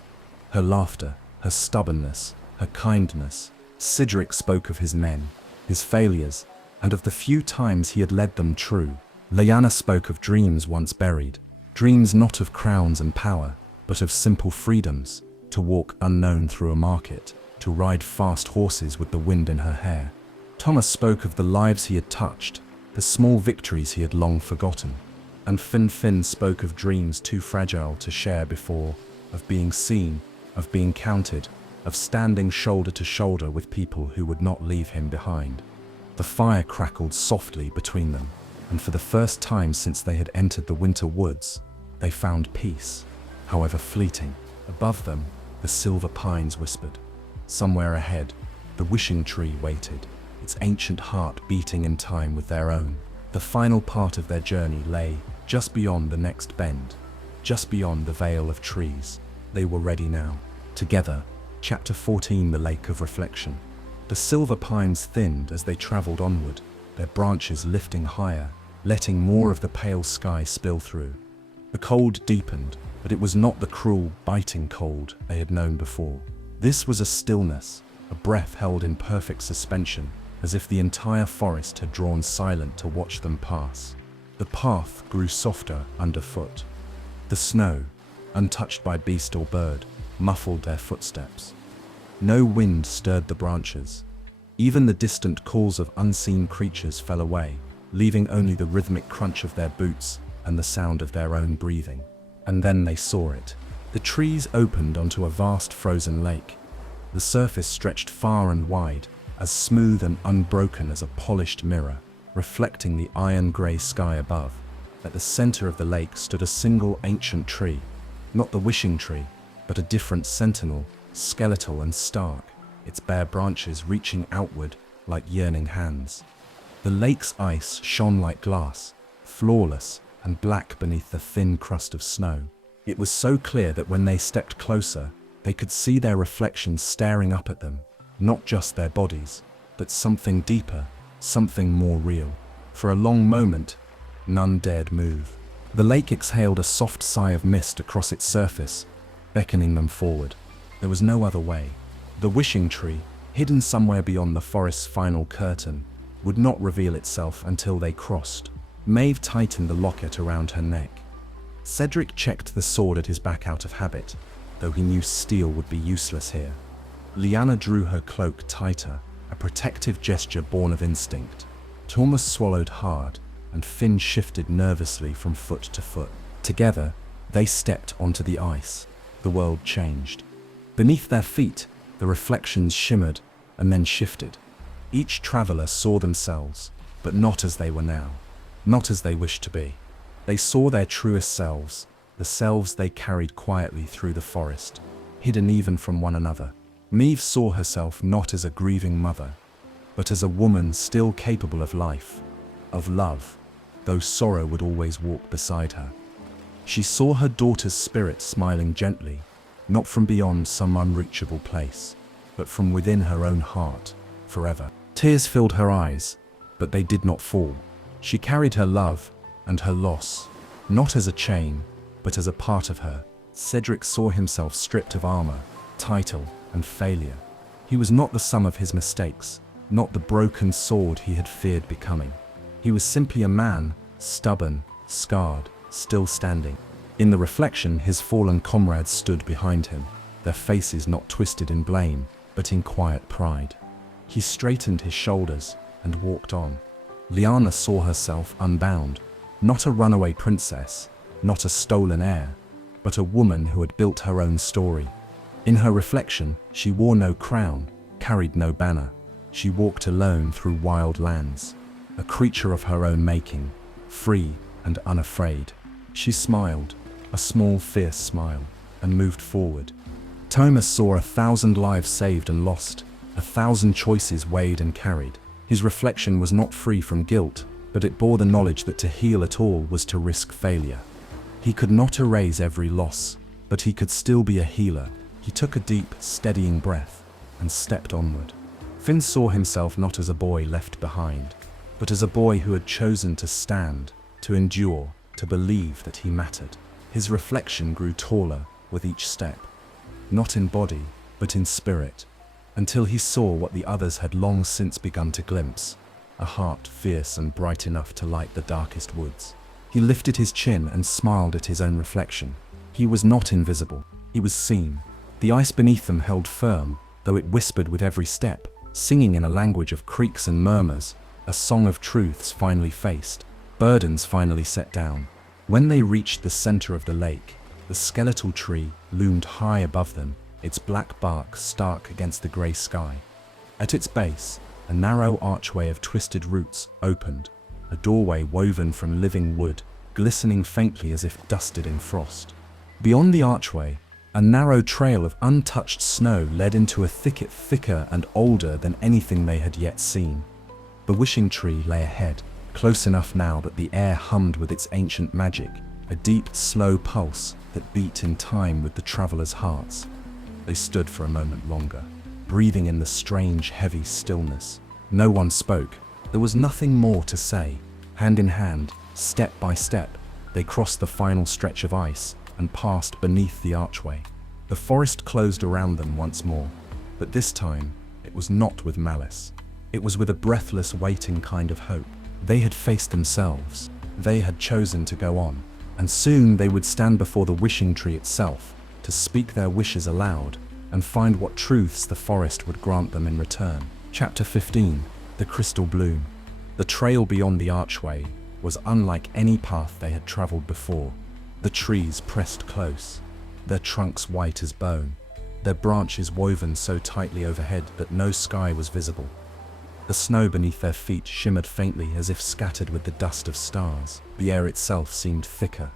Her laughter, her stubbornness, her kindness. Cedric spoke of his men, his failures, and of the few times he had led them true. Lyanna spoke of dreams once buried, dreams not of crowns and power, but of simple freedoms, to walk unknown through a market, to ride fast horses with the wind in her hair. Thomas spoke of the lives he had touched, the small victories he had long forgotten. And Finn spoke of dreams too fragile to share before, of being seen, of being counted, of standing shoulder to shoulder with people who would not leave him behind. The fire crackled softly between them, and for the first time since they had entered the winter woods, they found peace, however fleeting. Above them, the silver pines whispered. Somewhere ahead, the wishing tree waited, its ancient heart beating in time with their own. The final part of their journey lay just beyond the next bend, just beyond the veil of trees. They were ready now. Together, Chapter 14, The Lake of Reflection. The silver pines thinned as they traveled onward, their branches lifting higher, letting more of the pale sky spill through. The cold deepened, but it was not the cruel, biting cold they had known before. This was a stillness, a breath held in perfect suspension, as if the entire forest had drawn silent to watch them pass. The path grew softer underfoot. The snow, untouched by beast or bird, muffled their footsteps. No wind stirred the branches. Even the distant calls of unseen creatures fell away, leaving only the rhythmic crunch of their boots and the sound of their own breathing. And then they saw it. The trees opened onto a vast frozen lake. The surface stretched far and wide, as smooth and unbroken as a polished mirror, reflecting the iron-grey sky above. At the center of the lake stood a single ancient tree, not the wishing tree, but a different sentinel, skeletal and stark, its bare branches reaching outward like yearning hands. The lake's ice shone like glass, flawless and black beneath the thin crust of snow. It was so clear that when they stepped closer, they could see their reflections staring up at them, not just their bodies, but something deeper, something more real. For a long moment, none dared move. The lake exhaled a soft sigh of mist across its surface, beckoning them forward. There was no other way. The wishing tree, hidden somewhere beyond the forest's final curtain, would not reveal itself until they crossed. Maeve tightened the locket around her neck. Cedric checked the sword at his back out of habit, though he knew steel would be useless here. Lyanna drew her cloak tighter, a protective gesture born of instinct. Thomas swallowed hard, and Finn shifted nervously from foot to foot. Together, they stepped onto the ice. The world changed. Beneath their feet, the reflections shimmered and then shifted. Each traveler saw themselves, but not as they were now, not as they wished to be. They saw their truest selves, the selves they carried quietly through the forest, hidden even from one another. Maeve saw herself not as a grieving mother, but as a woman still capable of life, of love, though sorrow would always walk beside her. She saw her daughter's spirit smiling gently, not from beyond some unreachable place, but from within her own heart, forever. Tears filled her eyes, but they did not fall. She carried her love and her loss, not as a chain, but as a part of her. Cedric saw himself stripped of armor, title, and failure. He was not the sum of his mistakes, not the broken sword he had feared becoming. He was simply a man, stubborn, scarred, still standing. In the reflection, his fallen comrades stood behind him, their faces not twisted in blame, but in quiet pride. He straightened his shoulders and walked on. Lyanna saw herself unbound, not a runaway princess, not a stolen heir, but a woman who had built her own story. In her reflection, she wore no crown, carried no banner. She walked alone through wild lands, a creature of her own making, free and unafraid. She smiled, a small, fierce smile, and moved forward. Thomas saw 1,000 lives saved and lost, 1,000 choices weighed and carried. His reflection was not free from guilt, but it bore the knowledge that to heal at all was to risk failure. He could not erase every loss, but he could still be a healer. He took a deep, steadying breath and stepped onward. Finn saw himself not as a boy left behind, but as a boy who had chosen to stand, to endure, to believe that he mattered. His reflection grew taller with each step, not in body, but in spirit, until he saw what the others had long since begun to glimpse, a heart fierce and bright enough to light the darkest woods. He lifted his chin and smiled at his own reflection. He was not invisible, he was seen. The ice beneath them held firm, though it whispered with every step, singing in a language of creaks and murmurs, a song of truths finally faced, burdens finally set down. When they reached the center of the lake, the skeletal tree loomed high above them, its black bark stark against the gray sky. At its base, a narrow archway of twisted roots opened, a doorway woven from living wood, glistening faintly as if dusted in frost. Beyond the archway, a narrow trail of untouched snow led into a thicket thicker and older than anything they had yet seen. The wishing tree lay ahead, close enough now that the air hummed with its ancient magic, a deep, slow pulse that beat in time with the travelers' hearts. They stood for a moment longer, breathing in the strange, heavy stillness. No one spoke. There was nothing more to say. Hand in hand, step by step, they crossed the final stretch of ice and passed beneath the archway. The forest closed around them once more, but this time it was not with malice. It was with a breathless, waiting kind of hope. They had faced themselves. They had chosen to go on, and soon they would stand before the wishing tree itself, to speak their wishes aloud, and find what truths the forest would grant them in return. Chapter 15. The Crystal Bloom. The trail beyond the archway was unlike any path they had traveled before. The trees pressed close, their trunks white as bone, their branches woven so tightly overhead that no sky was visible. The snow beneath their feet shimmered faintly as if scattered with the dust of stars. The air itself seemed thicker,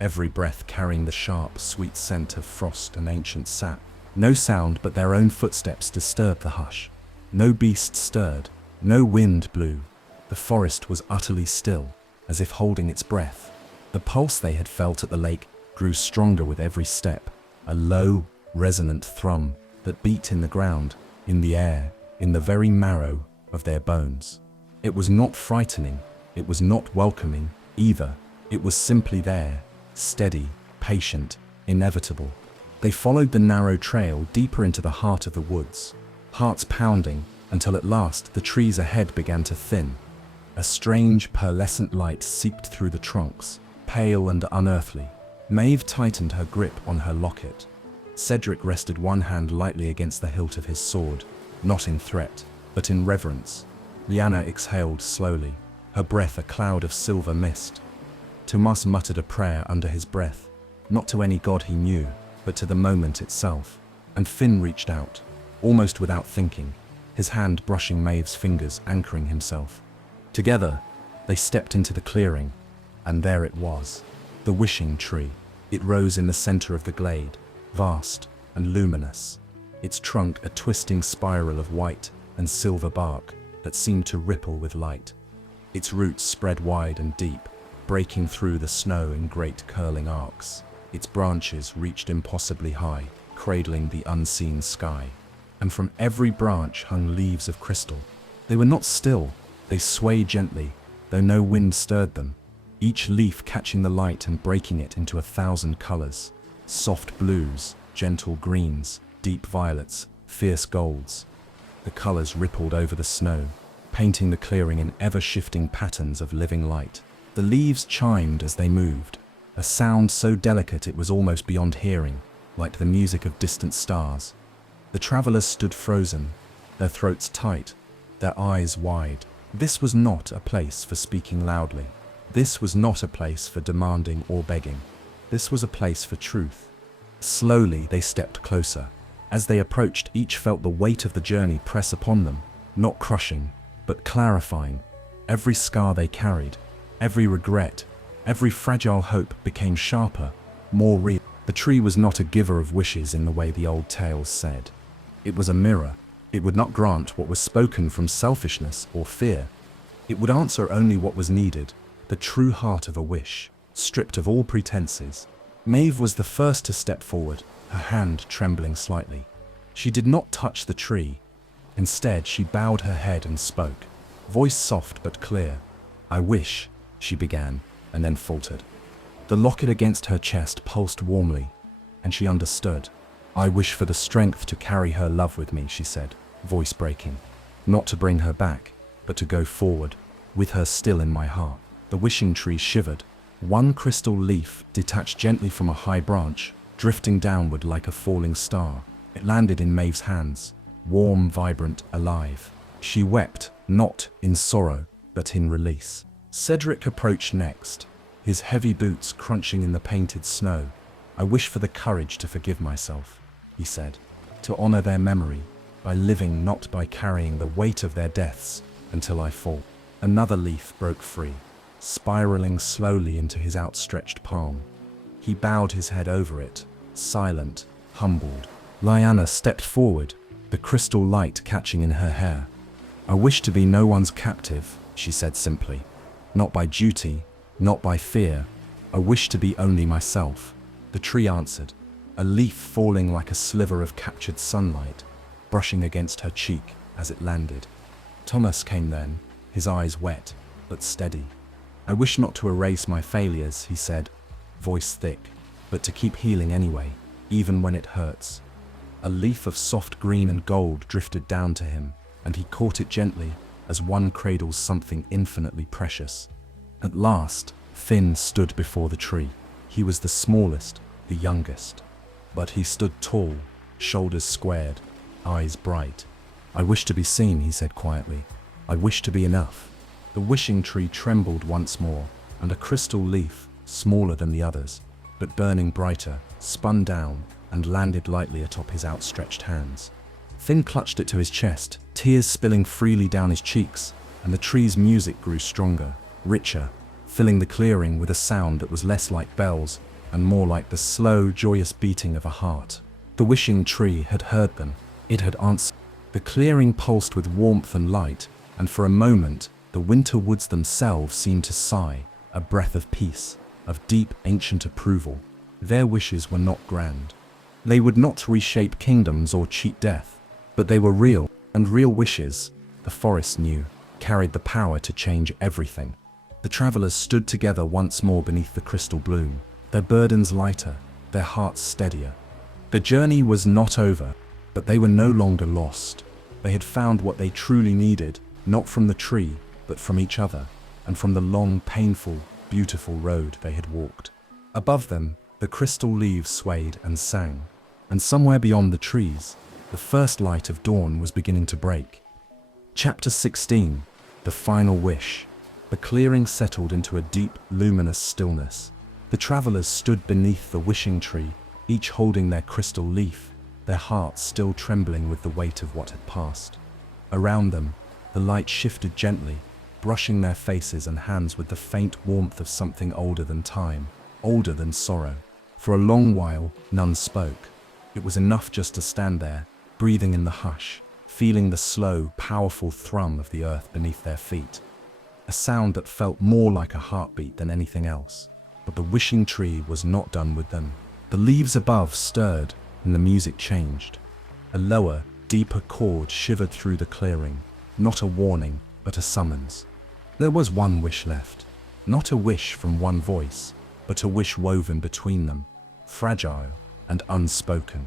every breath carrying the sharp, sweet scent of frost and ancient sap. No sound but their own footsteps disturbed the hush. No beast stirred, no wind blew. The forest was utterly still, as if holding its breath. The pulse they had felt at the lake grew stronger with every step, a low, resonant thrum that beat in the ground, in the air, in the very marrow of their bones. It was not frightening, it was not welcoming either. It was simply there, steady, patient, inevitable. They followed the narrow trail deeper into the heart of the woods, hearts pounding, until at last the trees ahead began to thin. A strange, pearlescent light seeped through the trunks, pale and unearthly. Maeve tightened her grip on her locket. Cedric rested one hand lightly against the hilt of his sword, not in threat, but in reverence. Lyanna exhaled slowly, her breath a cloud of silver mist. Tomas muttered a prayer under his breath, not to any god he knew, but to the moment itself. And Finn reached out, almost without thinking, his hand brushing Maeve's fingers, anchoring himself. Together, they stepped into the clearing, and there it was, the wishing tree. It rose in the center of the glade, vast and luminous, its trunk a twisting spiral of white and silver bark that seemed to ripple with light. Its roots spread wide and deep, breaking through the snow in great curling arcs. Its branches reached impossibly high, cradling the unseen sky. And from every branch hung leaves of crystal. They were not still, they swayed gently, though no wind stirred them, each leaf catching the light and breaking it into 1,000 colors. Soft blues, gentle greens, deep violets, fierce golds. The colors rippled over the snow, painting the clearing in ever-shifting patterns of living light. The leaves chimed as they moved, a sound so delicate it was almost beyond hearing, like the music of distant stars. The travelers stood frozen, their throats tight, their eyes wide. This was not a place for speaking loudly. This was not a place for demanding or begging. This was a place for truth. Slowly they stepped closer. As they approached, each felt the weight of the journey press upon them, not crushing, but clarifying. Every scar they carried, every regret, every fragile hope became sharper, more real. The tree was not a giver of wishes in the way the old tales said. It was a mirror. It would not grant what was spoken from selfishness or fear. It would answer only what was needed, the true heart of a wish, stripped of all pretenses. Maeve was the first to step forward, her hand trembling slightly. She did not touch the tree. Instead, she bowed her head and spoke, voice soft but clear. "I wish," she began, and then faltered. The locket against her chest pulsed warmly, and she understood. "I wish for the strength to carry her love with me," she said, voice breaking. "Not to bring her back, but to go forward, with her still in my heart." The wishing tree shivered. One crystal leaf detached gently from a high branch, drifting downward like a falling star. It landed in Maeve's hands, warm, vibrant, alive. She wept, not in sorrow, but in release. Cedric approached next, his heavy boots crunching in the painted snow. "I wish for the courage to forgive myself," he said, "to honor their memory, by living, not by carrying the weight of their deaths until I fall." Another leaf broke free, spiraling slowly into his outstretched palm. He bowed his head over it, silent, humbled. Lyanna stepped forward, the crystal light catching in her hair. "I wish to be no one's captive," she said simply. "Not by duty, not by fear. I wish to be only myself." The tree answered, a leaf falling like a sliver of captured sunlight, brushing against her cheek as it landed. Thomas came then, his eyes wet, but steady. "I wish not to erase my failures," he said, voice thick, "but to keep healing anyway, even when it hurts." A leaf of soft green and gold drifted down to him, and he caught it gently, as one cradles something infinitely precious. At last, Finn stood before the tree. He was the smallest, the youngest. But he stood tall, shoulders squared, eyes bright. "I wish to be seen," he said quietly. "I wish to be enough." The wishing tree trembled once more, and a crystal leaf, smaller than the others, but burning brighter, spun down and landed lightly atop his outstretched hands. Finn clutched it to his chest, tears spilling freely down his cheeks, and the tree's music grew stronger, richer, filling the clearing with a sound that was less like bells and more like the slow, joyous beating of a heart. The wishing tree had heard them. It had answered. The clearing pulsed with warmth and light, and for a moment, the winter woods themselves seemed to sigh, a breath of peace, of deep, ancient approval. Their wishes were not grand. They would not reshape kingdoms or cheat death, but they were real, and real wishes, the forest knew, carried the power to change everything. The travelers stood together once more beneath the crystal bloom, their burdens lighter, their hearts steadier. The journey was not over, but they were no longer lost. They had found what they truly needed, not from the tree, but from each other, and from the long, painful, beautiful road they had walked. Above them, the crystal leaves swayed and sang, and somewhere beyond the trees, the first light of dawn was beginning to break. Chapter 16. The Final Wish. The clearing settled into a deep, luminous stillness. The travelers stood beneath the wishing tree, each holding their crystal leaf, their hearts still trembling with the weight of what had passed. Around them, the light shifted gently, brushing their faces and hands with the faint warmth of something older than time, older than sorrow. For a long while, none spoke. It was enough just to stand there, breathing in the hush, feeling the slow, powerful thrum of the earth beneath their feet. A sound that felt more like a heartbeat than anything else. But the wishing tree was not done with them. The leaves above stirred, and the music changed. A lower, deeper chord shivered through the clearing, not a warning, but a summons. There was one wish left. Not a wish from one voice, but a wish woven between them, fragile and unspoken.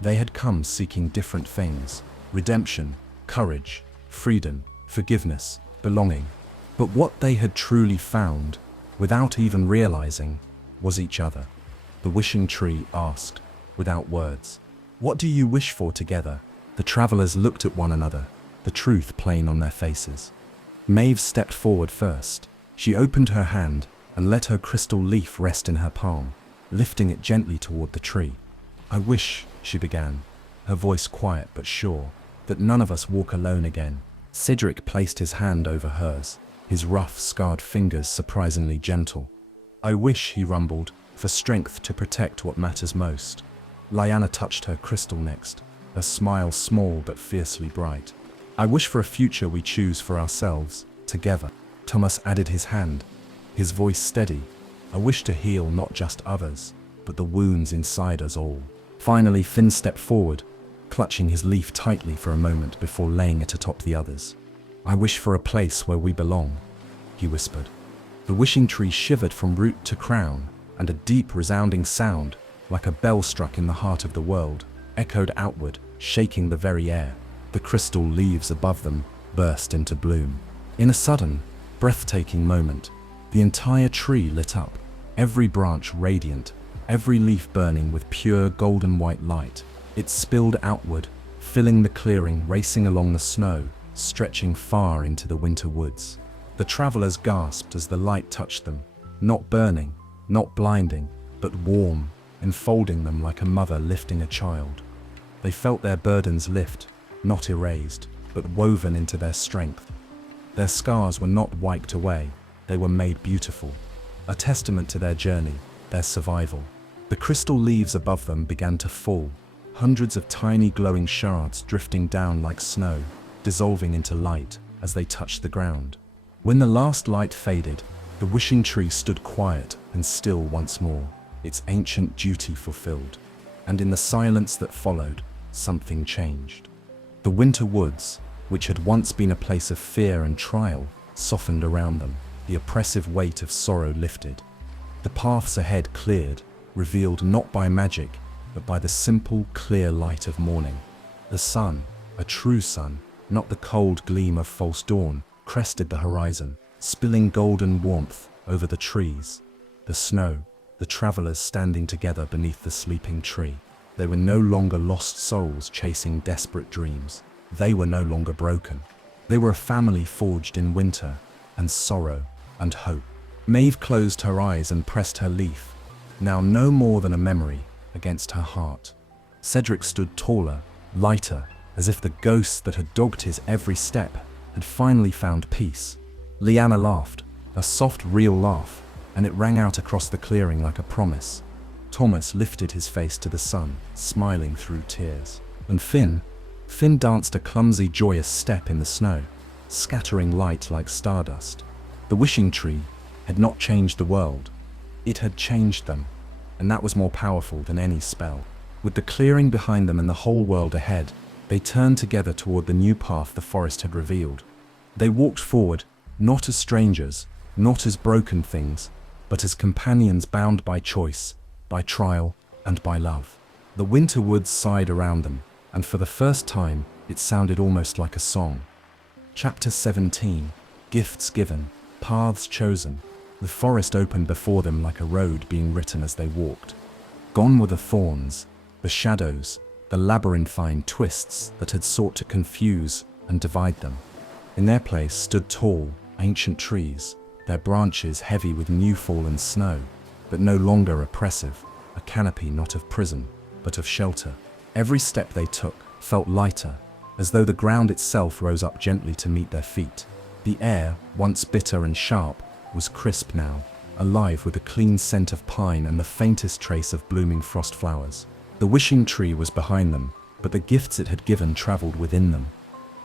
They had come seeking different things: redemption, courage, freedom, forgiveness, belonging. But what they had truly found, without even realizing, was each other. The wishing tree asked, without words, "What do you wish for together?" The travelers looked at one another, the truth plain on their faces. Maeve stepped forward first. She opened her hand and let her crystal leaf rest in her palm, lifting it gently toward the tree. "I wish," she began, her voice quiet but sure, "that none of us walk alone again." Cedric placed his hand over hers, his rough, scarred fingers surprisingly gentle. "I wish," he rumbled, "for strength to protect what matters most." Lyanna touched her crystal next, her smile small but fiercely bright. "I wish for a future we choose for ourselves, together." Thomas added his hand, his voice steady. "I wish to heal not just others, but the wounds inside us all." Finally, Finn stepped forward, clutching his leaf tightly for a moment before laying it atop the others. "I wish for a place where we belong," he whispered. The wishing tree shivered from root to crown, and a deep, resounding sound, like a bell struck in the heart of the world, echoed outward, shaking the very air. The crystal leaves above them burst into bloom. In a sudden, breathtaking moment, the entire tree lit up, every branch radiant, every leaf burning with pure golden white light. It spilled outward, filling the clearing, racing along the snow, stretching far into the winter woods. The travelers gasped as the light touched them, not burning, not blinding, but warm, enfolding them like a mother lifting a child. They felt their burdens lift, not erased, but woven into their strength. Their scars were not wiped away, they were made beautiful, a testament to their journey, their survival. The crystal leaves above them began to fall, hundreds of tiny glowing shards drifting down like snow, dissolving into light as they touched the ground. When the last light faded, the wishing tree stood quiet and still once more, its ancient duty fulfilled. And in the silence that followed, something changed. The winter woods, which had once been a place of fear and trial, softened around them, the oppressive weight of sorrow lifted. The paths ahead cleared, revealed not by magic, but by the simple, clear light of morning. The sun, a true sun, not the cold gleam of false dawn, crested the horizon, spilling golden warmth over the trees, the snow, the travelers standing together beneath the sleeping tree. They were no longer lost souls chasing desperate dreams. They were no longer broken. They were a family forged in winter and sorrow and hope. Maeve closed her eyes and pressed her leaf, now no more than a memory, against her heart. Cedric stood taller, lighter, as if the ghost that had dogged his every step had finally found peace. Lyanna laughed, a soft, real laugh, and it rang out across the clearing like a promise. Thomas lifted his face to the sun, smiling through tears. And Finn danced a clumsy, joyous step in the snow, scattering light like stardust. The wishing tree had not changed the world. It had changed them, and that was more powerful than any spell. With the clearing behind them and the whole world ahead, they turned together toward the new path the forest had revealed. They walked forward, not as strangers, not as broken things, but as companions bound by choice, by trial, and by love. The winter woods sighed around them, and for the first time, it sounded almost like a song. Chapter 17. Gifts given, paths chosen. The forest opened before them like a road being written as they walked. Gone were the thorns, the shadows, the labyrinthine twists that had sought to confuse and divide them. In their place stood tall, ancient trees, their branches heavy with new-fallen snow, but no longer oppressive, a canopy not of prison, but of shelter. Every step they took felt lighter, as though the ground itself rose up gently to meet their feet. The air, once bitter and sharp, was crisp now, alive with a clean scent of pine and the faintest trace of blooming frost flowers. The wishing tree was behind them, but the gifts it had given traveled within them.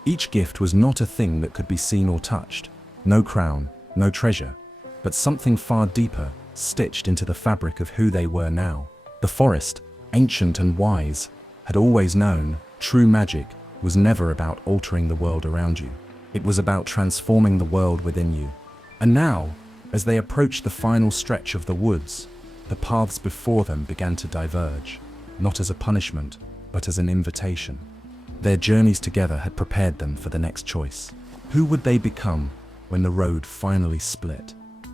Each gift was not a thing that could be seen or touched, no crown, no treasure, but something far deeper, stitched into the fabric of who they were now. The forest, ancient and wise, had always known true magic was never about altering the world around you. It was about transforming the world within you. And now, as they approached the final stretch of the woods, the paths before them began to diverge, not as a punishment, but as an invitation. Their journeys together had prepared them for the next choice. Who would they become when the road finally split?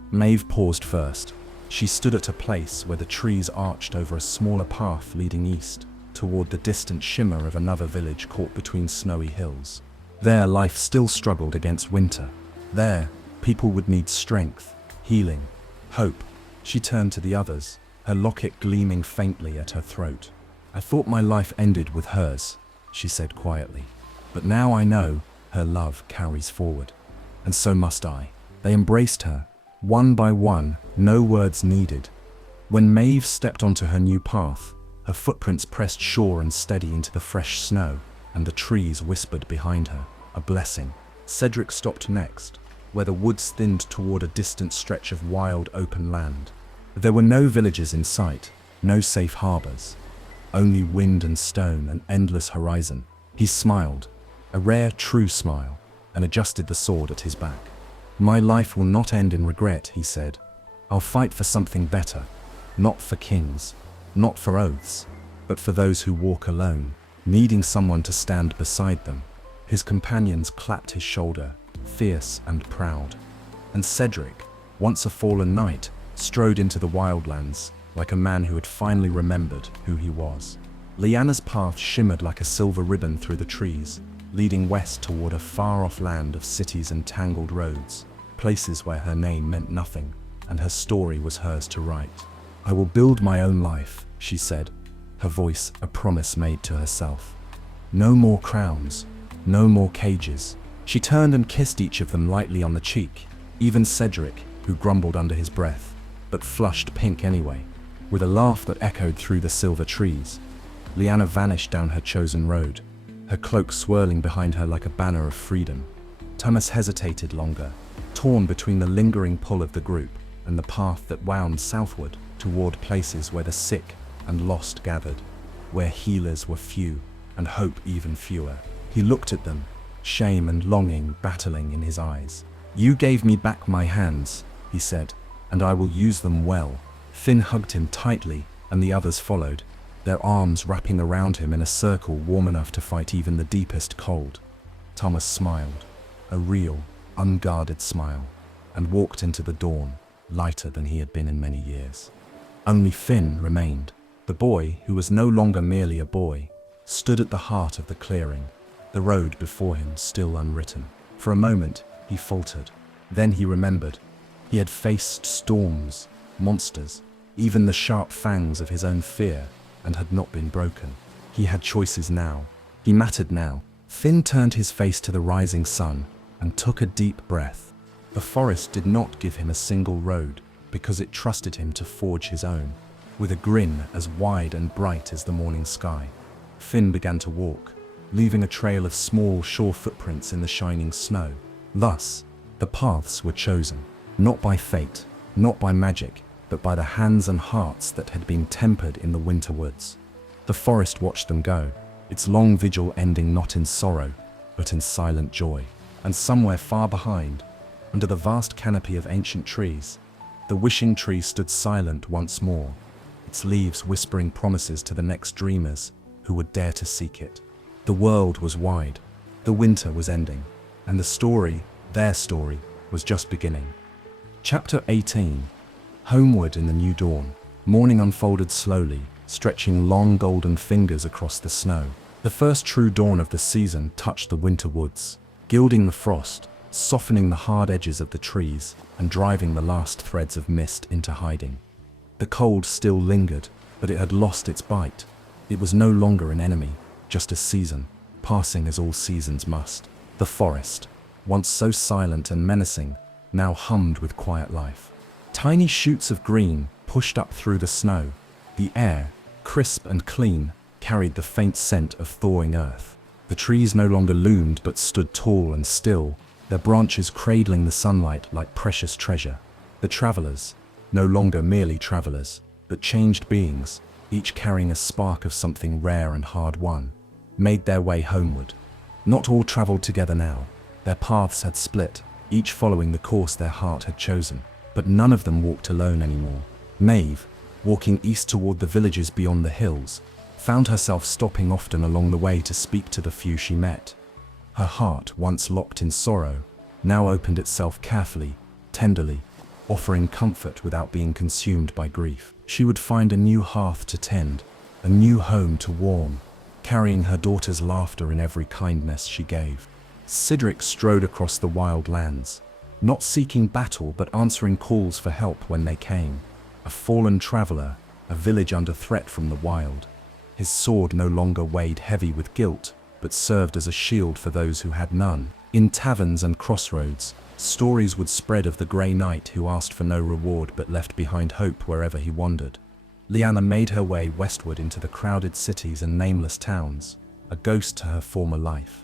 Maeve paused first. She stood at a place where the trees arched over a smaller path leading east, toward the distant shimmer of another village caught between snowy hills. There, life still struggled against winter. There, people would need strength, healing, hope. She turned to the others, her locket gleaming faintly at her throat. "I thought my life ended with hers," she said quietly. "But now I know her love carries forward. And so must I." They embraced her, one by one, no words needed. When Maeve stepped onto her new path, her footprints pressed sure and steady into the fresh snow, and the trees whispered behind her, a blessing. Cedric stopped next, where the woods thinned toward a distant stretch of wild open land. There were no villages in sight, no safe harbors, only wind and stone and endless horizon. He smiled, a rare, true smile, and adjusted the sword at his back. "My life will not end in regret," he said. "I'll fight for something better, not for kings, not for oaths, but for those who walk alone, needing someone to stand beside them." His companions clapped his shoulder, fierce and proud. And Cedric, once a fallen knight, strode into the wildlands like a man who had finally remembered who he was. Lyanna's path shimmered like a silver ribbon through the trees, leading west toward a far-off land of cities and tangled roads, places where her name meant nothing, and her story was hers to write. "I will build my own life," she said, her voice a promise made to herself. "No more crowns, no more cages." She turned and kissed each of them lightly on the cheek, even Cedric, who grumbled under his breath, but flushed pink anyway. With a laugh that echoed through the silver trees, Lyanna vanished down her chosen road, her cloak swirling behind her like a banner of freedom. Thomas hesitated longer, torn between the lingering pull of the group and the path that wound southward toward places where the sick and lost gathered, where healers were few and hope even fewer. He looked at them, shame and longing battling in his eyes. "You gave me back my hands," he said, "and I will use them well." Finn hugged him tightly, and the others followed, their arms wrapping around him in a circle warm enough to fight even the deepest cold. Thomas smiled, a real, unguarded smile, and walked into the dawn, lighter than he had been in many years. Only Finn remained, The boy, who was no longer merely a boy, stood at the heart of the clearing, the road before him still unwritten. For a moment, he faltered. Then he remembered. He had faced storms, monsters, even the sharp fangs of his own fear, and had not been broken. He had choices now. He mattered now. Finn turned his face to the rising sun and took a deep breath. The forest did not give him a single road, because it trusted him to forge his own. With a grin as wide and bright as the morning sky, Finn began to walk, leaving a trail of small, sure footprints in the shining snow. Thus, the paths were chosen, not by fate, not by magic, but by the hands and hearts that had been tempered in the winter woods. The forest watched them go, its long vigil ending not in sorrow, but in silent joy. And somewhere far behind, under the vast canopy of ancient trees, the wishing tree stood silent once more, its leaves whispering promises to the next dreamers who would dare to seek it. The world was wide, the winter was ending, and the story, their story, was just beginning. Chapter 18. Homeward in the new dawn. Morning unfolded slowly, stretching long golden fingers across the snow. The first true dawn of the season touched the winter woods, gilding the frost, softening the hard edges of the trees, and driving the last threads of mist into hiding. The cold still lingered, but it had lost its bite. It was no longer an enemy, just a season, passing as all seasons must. The forest, once so silent and menacing, now hummed with quiet life. Tiny shoots of green pushed up through the snow. The air, crisp and clean, carried the faint scent of thawing earth. The trees no longer loomed but stood tall and still, their branches cradling the sunlight like precious treasure. The travelers, no longer merely travelers, but changed beings, each carrying a spark of something rare and hard-won, made their way homeward. Not all traveled together now. Their paths had split, each following the course their heart had chosen. But none of them walked alone anymore. Maeve, walking east toward the villages beyond the hills, found herself stopping often along the way to speak to the few she met. Her heart, once locked in sorrow, now opened itself carefully, tenderly, offering comfort without being consumed by grief. She would find a new hearth to tend, a new home to warm, carrying her daughter's laughter in every kindness she gave. Cedric strode across the wild lands, not seeking battle but answering calls for help when they came. A fallen traveler, a village under threat from the wild. His sword no longer weighed heavy with guilt, but served as a shield for those who had none. In taverns and crossroads, stories would spread of the grey knight who asked for no reward but left behind hope wherever he wandered. Lyanna made her way westward into the crowded cities and nameless towns, a ghost to her former life.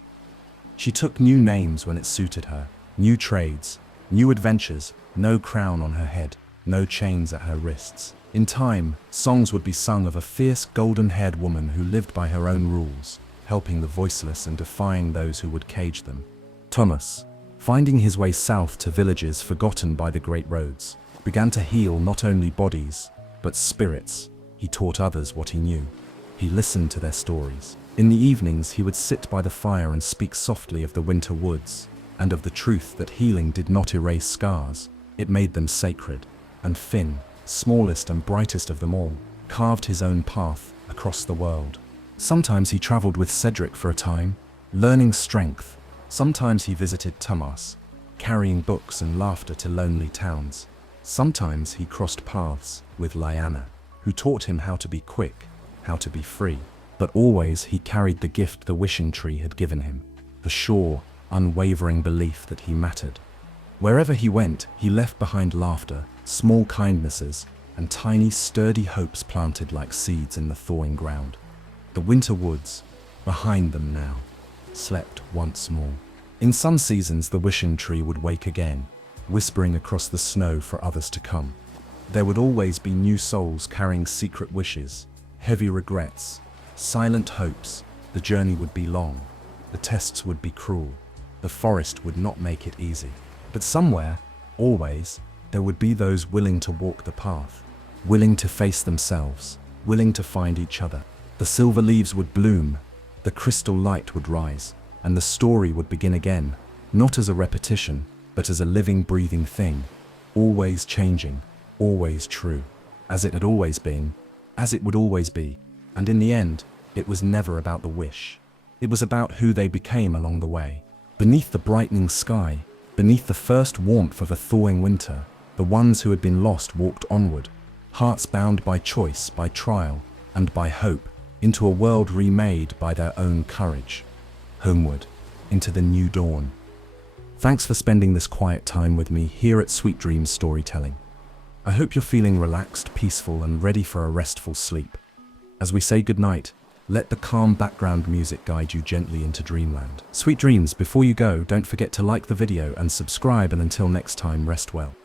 She took new names when it suited her, new trades, new adventures, no crown on her head, no chains at her wrists. In time, songs would be sung of a fierce golden-haired woman who lived by her own rules, helping the voiceless and defying those who would cage them. Thomas, finding his way south to villages forgotten by the great roads, began to heal not only bodies, but spirits. He taught others what he knew. He listened to their stories. In the evenings he would sit by the fire and speak softly of the winter woods, and of the truth that healing did not erase scars, it made them sacred. And Finn, smallest and brightest of them all, carved his own path across the world. Sometimes he traveled with Cedric for a time, learning strength. Sometimes he visited Thomas, carrying books and laughter to lonely towns. Sometimes he crossed paths with Lyanna, who taught him how to be quick, how to be free. But always he carried the gift the wishing tree had given him, the sure, unwavering belief that he mattered. Wherever he went, he left behind laughter, small kindnesses, and tiny, sturdy hopes planted like seeds in the thawing ground. The winter woods, behind them now, slept once more. In some seasons the wishing tree would wake again, whispering across the snow for others to come. There would always be new souls carrying secret wishes, heavy regrets, silent hopes. The journey would be long, the tests would be cruel, the forest would not make it easy. But somewhere, always, there would be those willing to walk the path, willing to face themselves, willing to find each other. The silver leaves would bloom, the crystal light would rise, and the story would begin again, not as a repetition, but as a living, breathing thing, always changing, always true, as it had always been, as it would always be, and in the end, it was never about the wish. It was about who they became along the way. Beneath the brightening sky, beneath the first warmth of a thawing winter, the ones who had been lost walked onward, hearts bound by choice, by trial, and by hope, into a world remade by their own courage. Homeward, into the new dawn. Thanks for spending this quiet time with me here at Sweet Dreams Storytelling. I hope you're feeling relaxed, peaceful, and ready for a restful sleep. As we say goodnight, let the calm background music guide you gently into dreamland. Sweet dreams. Before you go, don't forget to like the video and subscribe, and until next time, rest well.